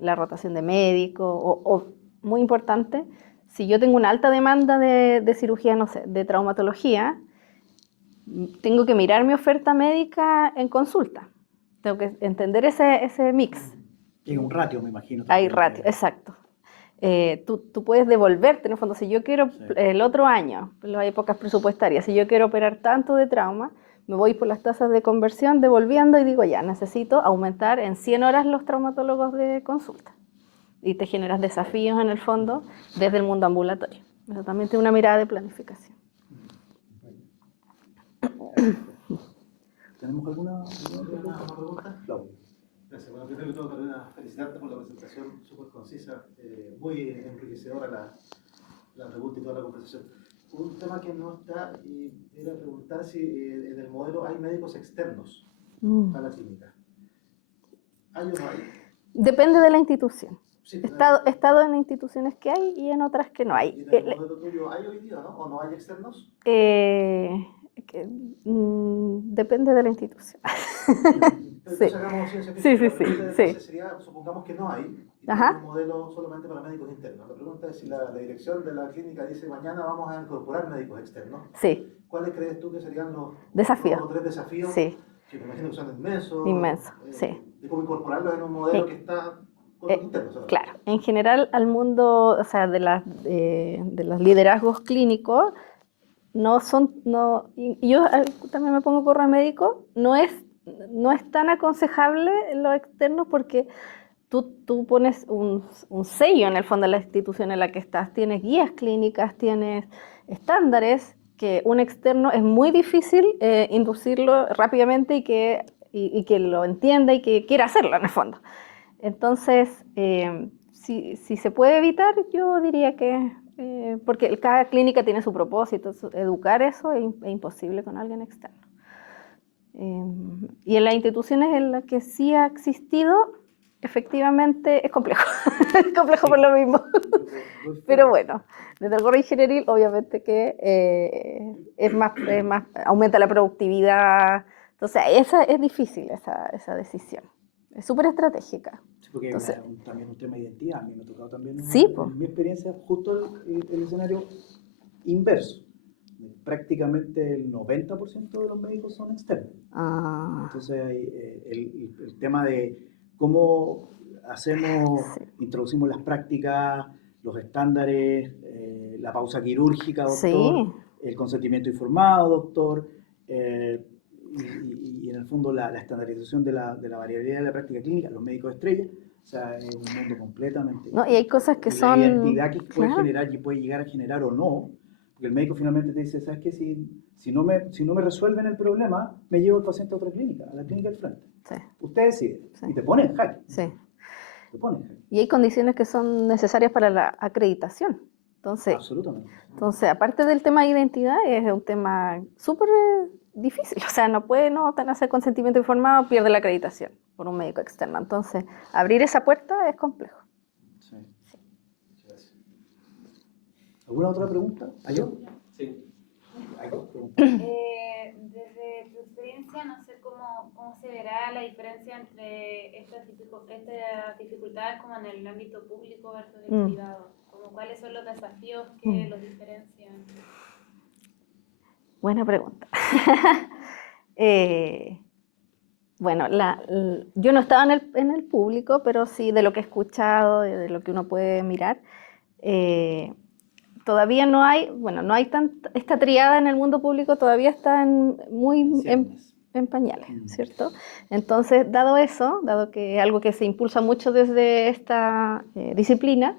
La rotación de médicos, o muy importante, si yo tengo una alta demanda de cirugía, no sé, de traumatología, tengo que mirar mi oferta médica en consulta. Tengo que entender ese mix. Hay un ratio, me imagino. Hay también, ratio, exacto. Tú puedes devolverte, en el fondo, si yo quiero el otro año, las épocas presupuestarias, si yo quiero operar tanto de trauma, me voy por las tasas de conversión devolviendo y digo, ya, necesito aumentar en 100 horas los traumatólogos de consulta. Y te generas desafíos en el fondo desde el mundo ambulatorio. Eso también tiene una mirada de planificación. ¿Tenemos alguna pregunta? Claudio. Gracias. Bueno, primero que todo, Carolina, felicitarte por la presentación súper concisa, muy enriquecedora la pregunta y toda la conversación. Un tema que no está, y era preguntar si en el modelo hay médicos externos a la clínica. ¿Hay o no hay? Depende de la institución. Sí, He estado en instituciones que hay y en otras que no hay. ¿Y en el modelo tuyo hay hoy día, no? ¿O no hay externos? Depende de la institución. Entonces hagamos ciencia Sí, ficción. sí, La pregunta sí. entonces sería, supongamos que no hay, y tenemos un modelo solamente para médicos internos. La pregunta es si la dirección de la clínica dice mañana vamos a incorporar médicos externos. Sí. ¿Cuáles crees tú que serían los Desafíos? 2 o 3 desafíos? Sí. Que me imagino que son inmensos. Inmenso, sí. De cómo incorporarlos en un modelo que está con los internos. ¿Sabes? Claro, en general al mundo, o sea, de los liderazgos clínicos, y yo también me pongo gorra médico, no es tan aconsejable los externos porque tú pones un sello en el fondo de la institución en la que estás, tienes guías clínicas, tienes estándares, que un externo es muy difícil inducirlo rápidamente y que lo entienda y que quiera hacerlo en el fondo. Entonces, si se puede evitar, yo diría que, porque cada clínica tiene su propósito, educar eso es imposible con alguien externo. Y en las instituciones en las que sí ha existido, efectivamente es complejo, es complejo por lo mismo. Pero bueno, desde el gorro ingenieril, obviamente que aumenta la productividad. Entonces, es difícil esa decisión. Es súper estratégica. Sí, porque Entonces, también un tema de identidad. A mí me ha tocado también sí, en mi experiencia justo el escenario inverso. Prácticamente el 90% de los médicos son externos. Entonces, el tema de cómo introducimos las prácticas, los estándares, la pausa quirúrgica, doctor, el consentimiento informado, doctor, y en el fondo la estandarización de la variabilidad de la práctica clínica, los médicos estrella. O sea, es un mundo completamente no, y hay cosas que son... La identidad que puede generar y puede llegar a generar o no, porque el médico finalmente te dice, ¿sabes qué? Si Si no me resuelven el problema, me llevo al paciente a otra clínica, a la clínica del frente. Sí, Usted decide. Sí. Y te ponen en jaque. sí. Te ponen en jaque. Y hay condiciones que son necesarias para la acreditación. Entonces, Absolutamente. aparte del tema de identidad, es un tema súper difícil. O sea, no puede no hacer consentimiento informado, pierde la acreditación por un médico externo. Entonces, abrir esa puerta es complejo. Sí. Gracias. ¿Alguna otra pregunta? ¿Ayo? Sí. Desde tu experiencia, no sé cómo se verá la diferencia entre estas dificultades como en el ámbito público versus el privado. Como cuáles son los desafíos que los diferencian. Buena pregunta. Bueno, yo no estaba en el público, pero sí de lo que he escuchado, de lo que uno puede mirar. Todavía no hay esta triada en el mundo público todavía está muy en pañales, ¿cierto? Entonces, dado eso, dado que es algo que se impulsa mucho desde esta disciplina,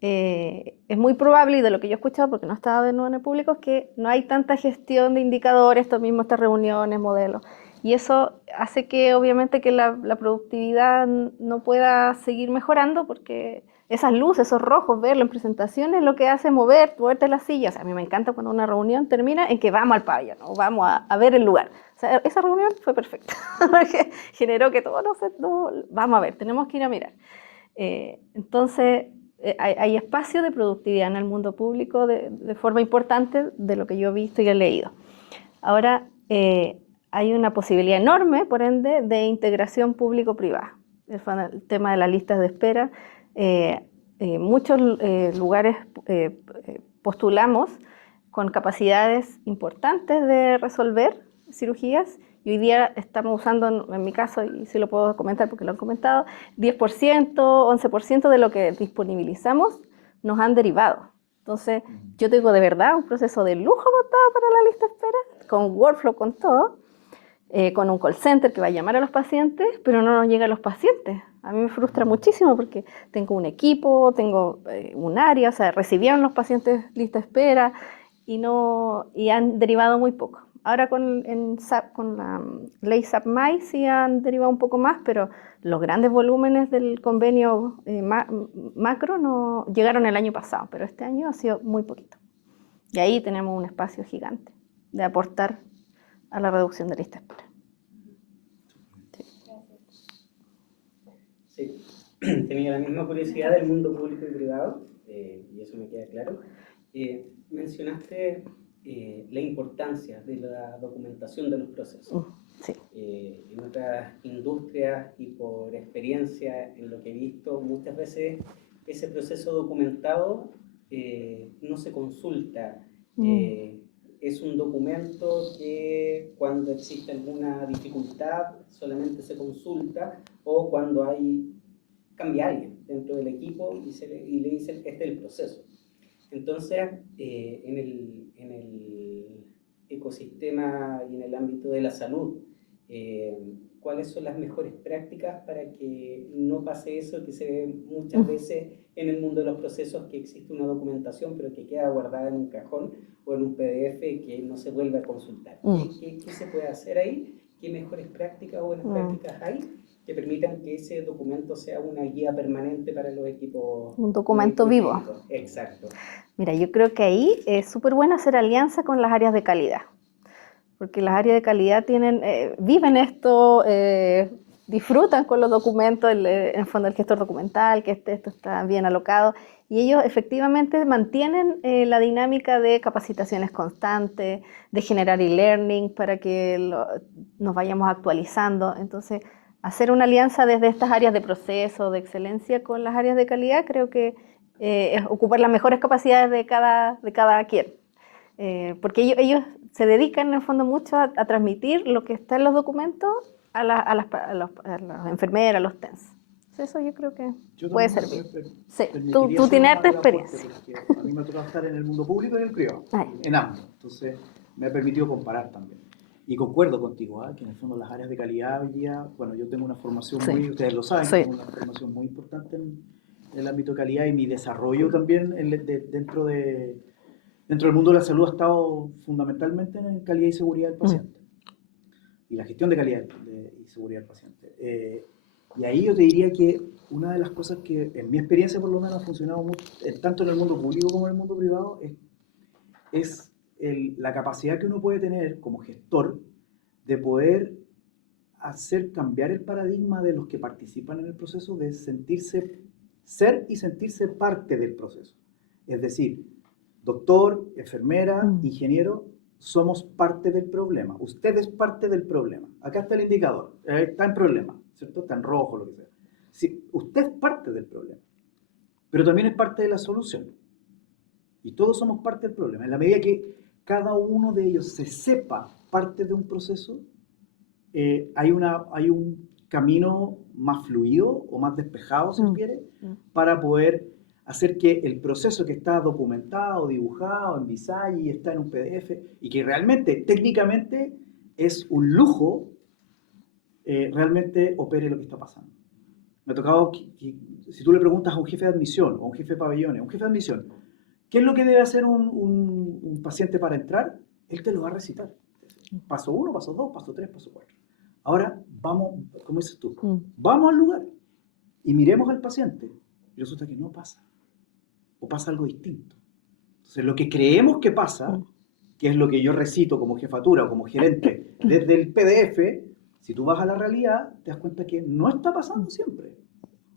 es muy probable, y de lo que yo he escuchado, porque no he estado de nuevo en el público, es que no hay tanta gestión de indicadores, estas reuniones, modelos, y eso hace que obviamente que la productividad no pueda seguir mejorando, porque esas luces, esos rojos, verlo en presentaciones, lo que hace moverte la silla. O sea, a mí me encanta cuando una reunión termina en que vamos al pabellón, o vamos a ver el lugar. O sea, esa reunión fue perfecta, porque generó que todos vamos a ver, tenemos que ir a mirar. Entonces, hay espacio de productividad en el mundo público de forma importante de lo que yo he visto y he leído. Ahora, hay una posibilidad enorme, por ende, de integración público-privada. El tema de las listas de espera. Muchos lugares postulamos con capacidades importantes de resolver cirugías, y hoy día estamos usando, en mi caso, y sí lo puedo comentar porque lo han comentado, 10%, 11% de lo que disponibilizamos nos han derivado. Entonces, yo digo de verdad, un proceso de lujo montado para la lista de espera, con workflow, con todo, con un call center que va a llamar a los pacientes, pero no nos llega a los pacientes. A mí me frustra muchísimo porque tengo un equipo, tengo un área, o sea, recibieron los pacientes lista de espera y han derivado muy poco. Ahora con la ley SAPMAI sí han derivado un poco más, pero los grandes volúmenes del convenio macro no llegaron el año pasado, pero este año ha sido muy poquito. Y ahí tenemos un espacio gigante de aportar a la reducción de lista de espera. Sí, tenía la misma curiosidad del mundo público y privado, y eso me queda claro. Mencionaste la importancia de la documentación de los procesos. Sí. En otras industrias y por experiencia en lo que he visto, muchas veces ese proceso documentado no se consulta. Es un documento que cuando existe alguna dificultad solamente se consulta, o cuando cambia alguien dentro del equipo y le dicen este es el proceso. Entonces, en el ecosistema y en el ámbito de la salud, ¿cuáles son las mejores prácticas para que no pase eso que se ve muchas veces en el mundo de los procesos, que existe una documentación pero que queda guardada en un cajón o en un PDF que no se vuelve a consultar? ¿Qué se puede hacer ahí? ¿Qué mejores prácticas o buenas prácticas hay que permitan que ese documento sea una guía permanente para los equipos? Un documento vivo. Exacto. Mira, yo creo que ahí es súper bueno hacer alianza con las áreas de calidad, porque las áreas de calidad viven esto, disfrutan con los documentos, en el fondo el gestor documental, que esto está bien alocado, y ellos efectivamente mantienen la dinámica de capacitaciones constantes, de generar e-learning para que nos vayamos actualizando. Entonces, hacer una alianza desde estas áreas de proceso, de excelencia con las áreas de calidad, creo que es ocupar las mejores capacidades de cada quien. Porque ellos se dedican en el fondo mucho a transmitir lo que está en los documentos a las enfermeras, a los TENS. Eso yo creo que puede servir. Sí, tú tienes harta experiencia. A mí me ha tocado estar en el mundo público y en el privado, en ambos. Entonces, me ha permitido comparar también. Y concuerdo contigo, que en el fondo las áreas de calidad hoy día, bueno, yo tengo una formación ustedes lo saben, tengo una formación muy importante en el ámbito de calidad, y mi desarrollo también dentro de dentro del mundo de la salud ha estado fundamentalmente en calidad y seguridad del paciente y la gestión de calidad y seguridad del paciente. Y ahí yo te diría que una de las cosas que, en mi experiencia por lo menos, ha funcionado mucho, tanto en el mundo público como en el mundo privado, es la capacidad que uno puede tener como gestor de poder hacer cambiar el paradigma de los que participan en el proceso, de ser y sentirse parte del proceso. Es decir, doctor, enfermera, ingeniero, somos parte del problema. Usted es parte del problema. Acá está el indicador, está en problema, ¿cierto? Está en rojo, lo que sea. Sí, usted es parte del problema, pero también es parte de la solución. Y todos somos parte del problema. En la medida que cada uno de ellos se sepa parte de un proceso, hay un camino más fluido o más despejado, si quiere, para poder hacer que el proceso que está documentado, dibujado en Visage y está en un PDF, y que realmente, técnicamente, es un lujo, realmente opere lo que está pasando. Me ha tocado que si tú le preguntas a un jefe de admisión o a un jefe de pabellones, a un jefe de admisión, ¿qué es lo que debe hacer un paciente para entrar? Él te lo va a recitar. Paso 1, paso 2, paso 3, paso 4. Ahora vamos, ¿cómo dices tú? Vamos al lugar y miremos al paciente. Y resulta que no pasa. O pasa algo distinto. Entonces, lo que creemos que pasa, que es lo que yo recito como jefatura o como gerente desde el PDF, si tú vas a la realidad, te das cuenta que no está pasando siempre.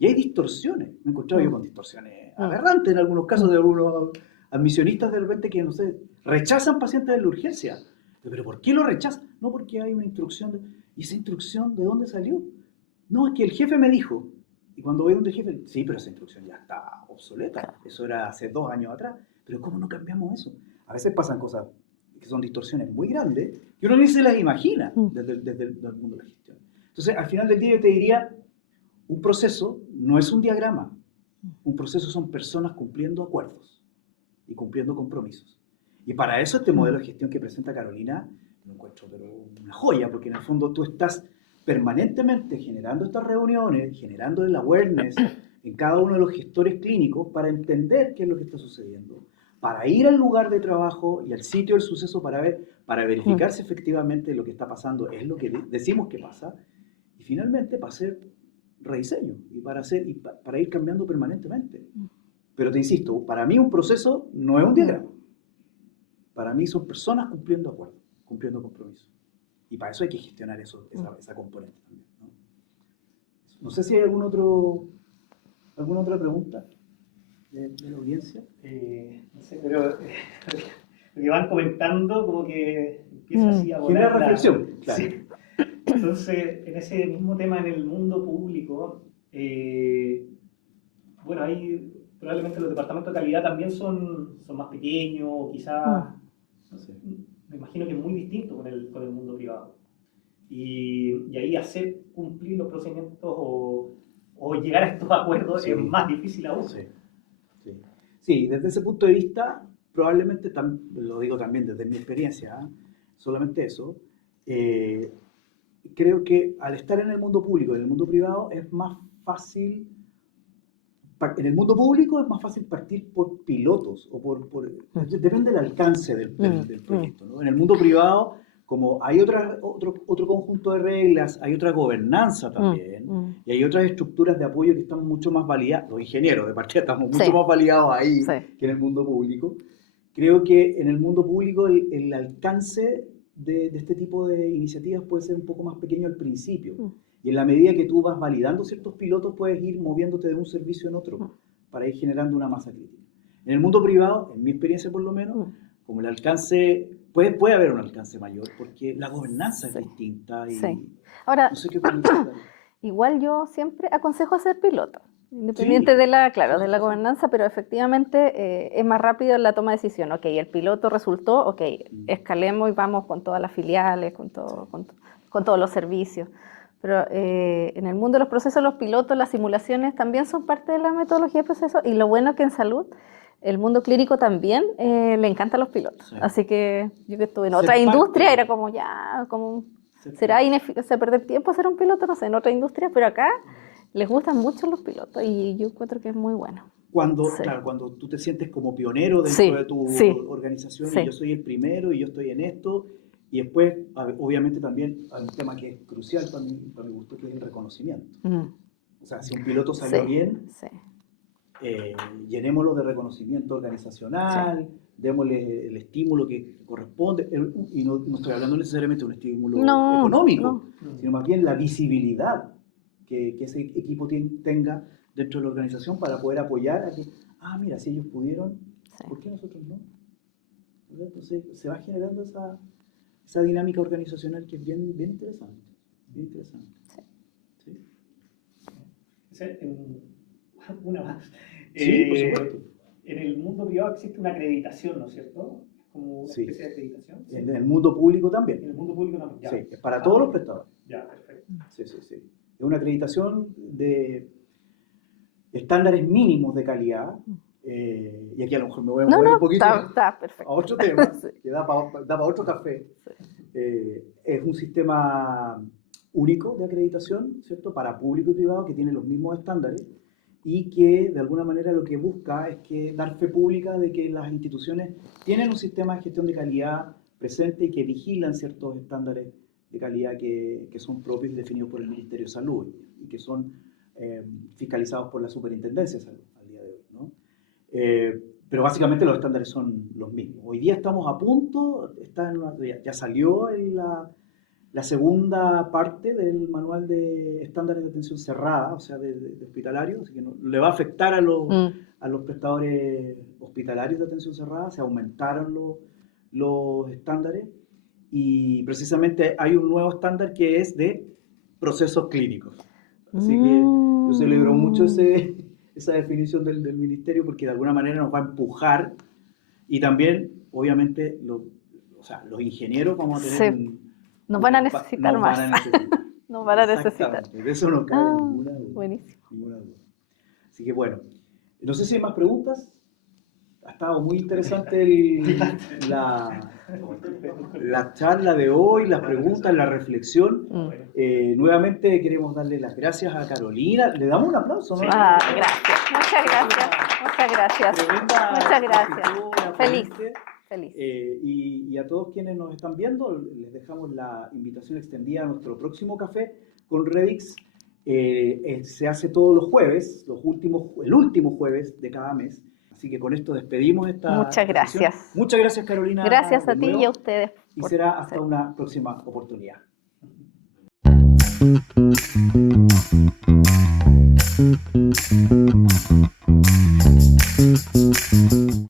Y hay distorsiones. Me he encontrado yo con distorsiones aberrantes en algunos casos de algunos admisionistas de repente que, no sé, rechazan pacientes de la urgencia. ¿Pero por qué lo rechazan? No, porque hay una instrucción. ¿Y esa instrucción de dónde salió? No, es que el jefe me dijo. Y cuando voy donde el jefe, sí, pero esa instrucción ya está obsoleta. Eso era hace 2 años atrás. Pero ¿cómo no cambiamos eso? A veces pasan cosas que son distorsiones muy grandes que uno ni se las imagina desde el mundo de la gestión. Entonces, al final del día yo te diría, un proceso no es un diagrama. Un proceso son personas cumpliendo acuerdos y cumpliendo compromisos. Y para eso este modelo de gestión que presenta Carolina, lo encuentro pero una joya, porque en el fondo tú estás permanentemente generando estas reuniones, generando el awareness en cada uno de los gestores clínicos para entender qué es lo que está sucediendo, para ir al lugar de trabajo y al sitio del suceso para verificar si efectivamente lo que está pasando es lo que decimos que pasa, y finalmente para hacer rediseño y para ir cambiando permanentemente. Pero te insisto, para mí un proceso no es un diagrama. Para mí son personas cumpliendo acuerdos, cumpliendo compromisos. Y para eso hay que gestionar esa componente también, ¿no? No sé si hay alguna otra pregunta de la audiencia. No sé, pero lo que van comentando como que empieza así a volar. Genera reflexión, claro. Sí. Entonces, en ese mismo tema, en el mundo público, bueno, ahí probablemente los departamentos de calidad también son más pequeños, o quizás, no sé, me imagino que es muy distinto con el mundo privado. Y ahí hacer cumplir los procedimientos o llegar a estos acuerdos es más difícil aún. Sí, desde ese punto de vista, probablemente, lo digo también desde mi experiencia, solamente eso, creo que al estar en el mundo público y en el mundo privado es más fácil. En el mundo público es más fácil partir por pilotos, depende del alcance del proyecto, ¿no? En el mundo privado, como hay otro conjunto de reglas, hay otra gobernanza también, y hay otras estructuras de apoyo que están mucho más validadas. Los ingenieros de partida estamos mucho más validados ahí que en el mundo público. Creo que en el mundo público el alcance de este tipo de iniciativas puede ser un poco más pequeño al principio. Y en la medida que tú vas validando ciertos pilotos, puedes ir moviéndote de un servicio en otro para ir generando una masa crítica. En el mundo privado, en mi experiencia por lo menos, como el alcance, puede haber un alcance mayor, porque la gobernanza es distinta. Y ahora, no sé qué opinas. igual yo siempre aconsejo hacer piloto, independiente de la gobernanza, pero efectivamente es más rápido la toma de decisión. Ok, el piloto resultó, ok, escalemos y vamos con todas las filiales, con todos los servicios. Pero en el mundo de los procesos, los pilotos, las simulaciones también son parte de la metodología de procesos, y lo bueno es que en salud, el mundo clínico también le encantan los pilotos. Así que yo que estuve en otra industria, era como será ineficaz perder tiempo hacer un piloto, no sé, en otra industria, pero acá les gustan mucho los pilotos y yo encuentro que es muy bueno. cuando, Sí. claro, cuando tú te sientes como pionero dentro Sí, de tu sí, organización sí. y yo soy el primero y yo estoy en esto. Y después, obviamente, también hay un tema que es crucial para mi gusto, que es el reconocimiento. O sea, si un piloto salió Sí, bien, sí. llenémoslo de reconocimiento organizacional, démosle el estímulo que corresponde, y no estoy hablando necesariamente de un estímulo No, económico, no. sino más bien la visibilidad que ese equipo tenga dentro de la organización para poder apoyar a que, mira, si ellos pudieron, Sí. ¿por qué nosotros no? ¿Verdad? Entonces se va generando esa dinámica organizacional que es bien, bien interesante. Bien interesante. ¿Sí? Una más. Sí, por supuesto. En el mundo privado existe una acreditación, ¿no es cierto? Como una Sí. especie de acreditación. ¿sí? En el mundo público En también. el mundo público también. Ya. Sí, es para todos los prestadores. Ya, perfecto. Sí, sí, sí. Es una acreditación de estándares mínimos de calidad. Y aquí a lo mejor me voy a No, mover no, un poquito está a perfecto. otro tema, Sí. que da para otro café. Es un sistema único de acreditación, ¿cierto? Para público y privado que tiene los mismos estándares y que de alguna manera lo que busca es que dar fe pública de que las instituciones tienen un sistema de gestión de calidad presente y que vigilan ciertos estándares de calidad que son propios y definidos por el Ministerio de Salud y que son fiscalizados por la Superintendencia de Salud al día de hoy, ¿no? Pero básicamente los estándares son los mismos. Hoy día estamos a punto, ya salió la segunda parte del manual de estándares de atención cerrada, o sea, de hospitalarios, así que no, le va a afectar a los prestadores hospitalarios de atención cerrada, se aumentaron los estándares y precisamente hay un nuevo estándar que es de procesos clínicos. Así que yo celebro mucho esa definición del ministerio porque de alguna manera nos va a empujar y también, obviamente, los ingenieros vamos a tener nos van a necesitar nos más. van a necesitar. Nos van a necesitar. Exactamente, de eso no cabe ninguna duda. Buenísimo. Ninguna duda. Así que bueno, no sé si hay más preguntas. Ha estado muy interesante la charla de hoy, las preguntas, la reflexión. Nuevamente queremos darle las gracias a Carolina. Le damos un aplauso, ¿no? Gracias. Muchas gracias. Muchas gracias. Tremenda Muchas gracias. expositora, Feliz. ponente. Feliz. Y a todos quienes nos están viendo, les dejamos la invitación extendida a nuestro próximo café con Redix. Se hace todos los jueves, el último jueves de cada mes. Así que con esto despedimos esta Muchas gracias. sesión. Muchas gracias, Carolina. Gracias a de ti nuevo, y a ustedes. Y será hasta una próxima oportunidad.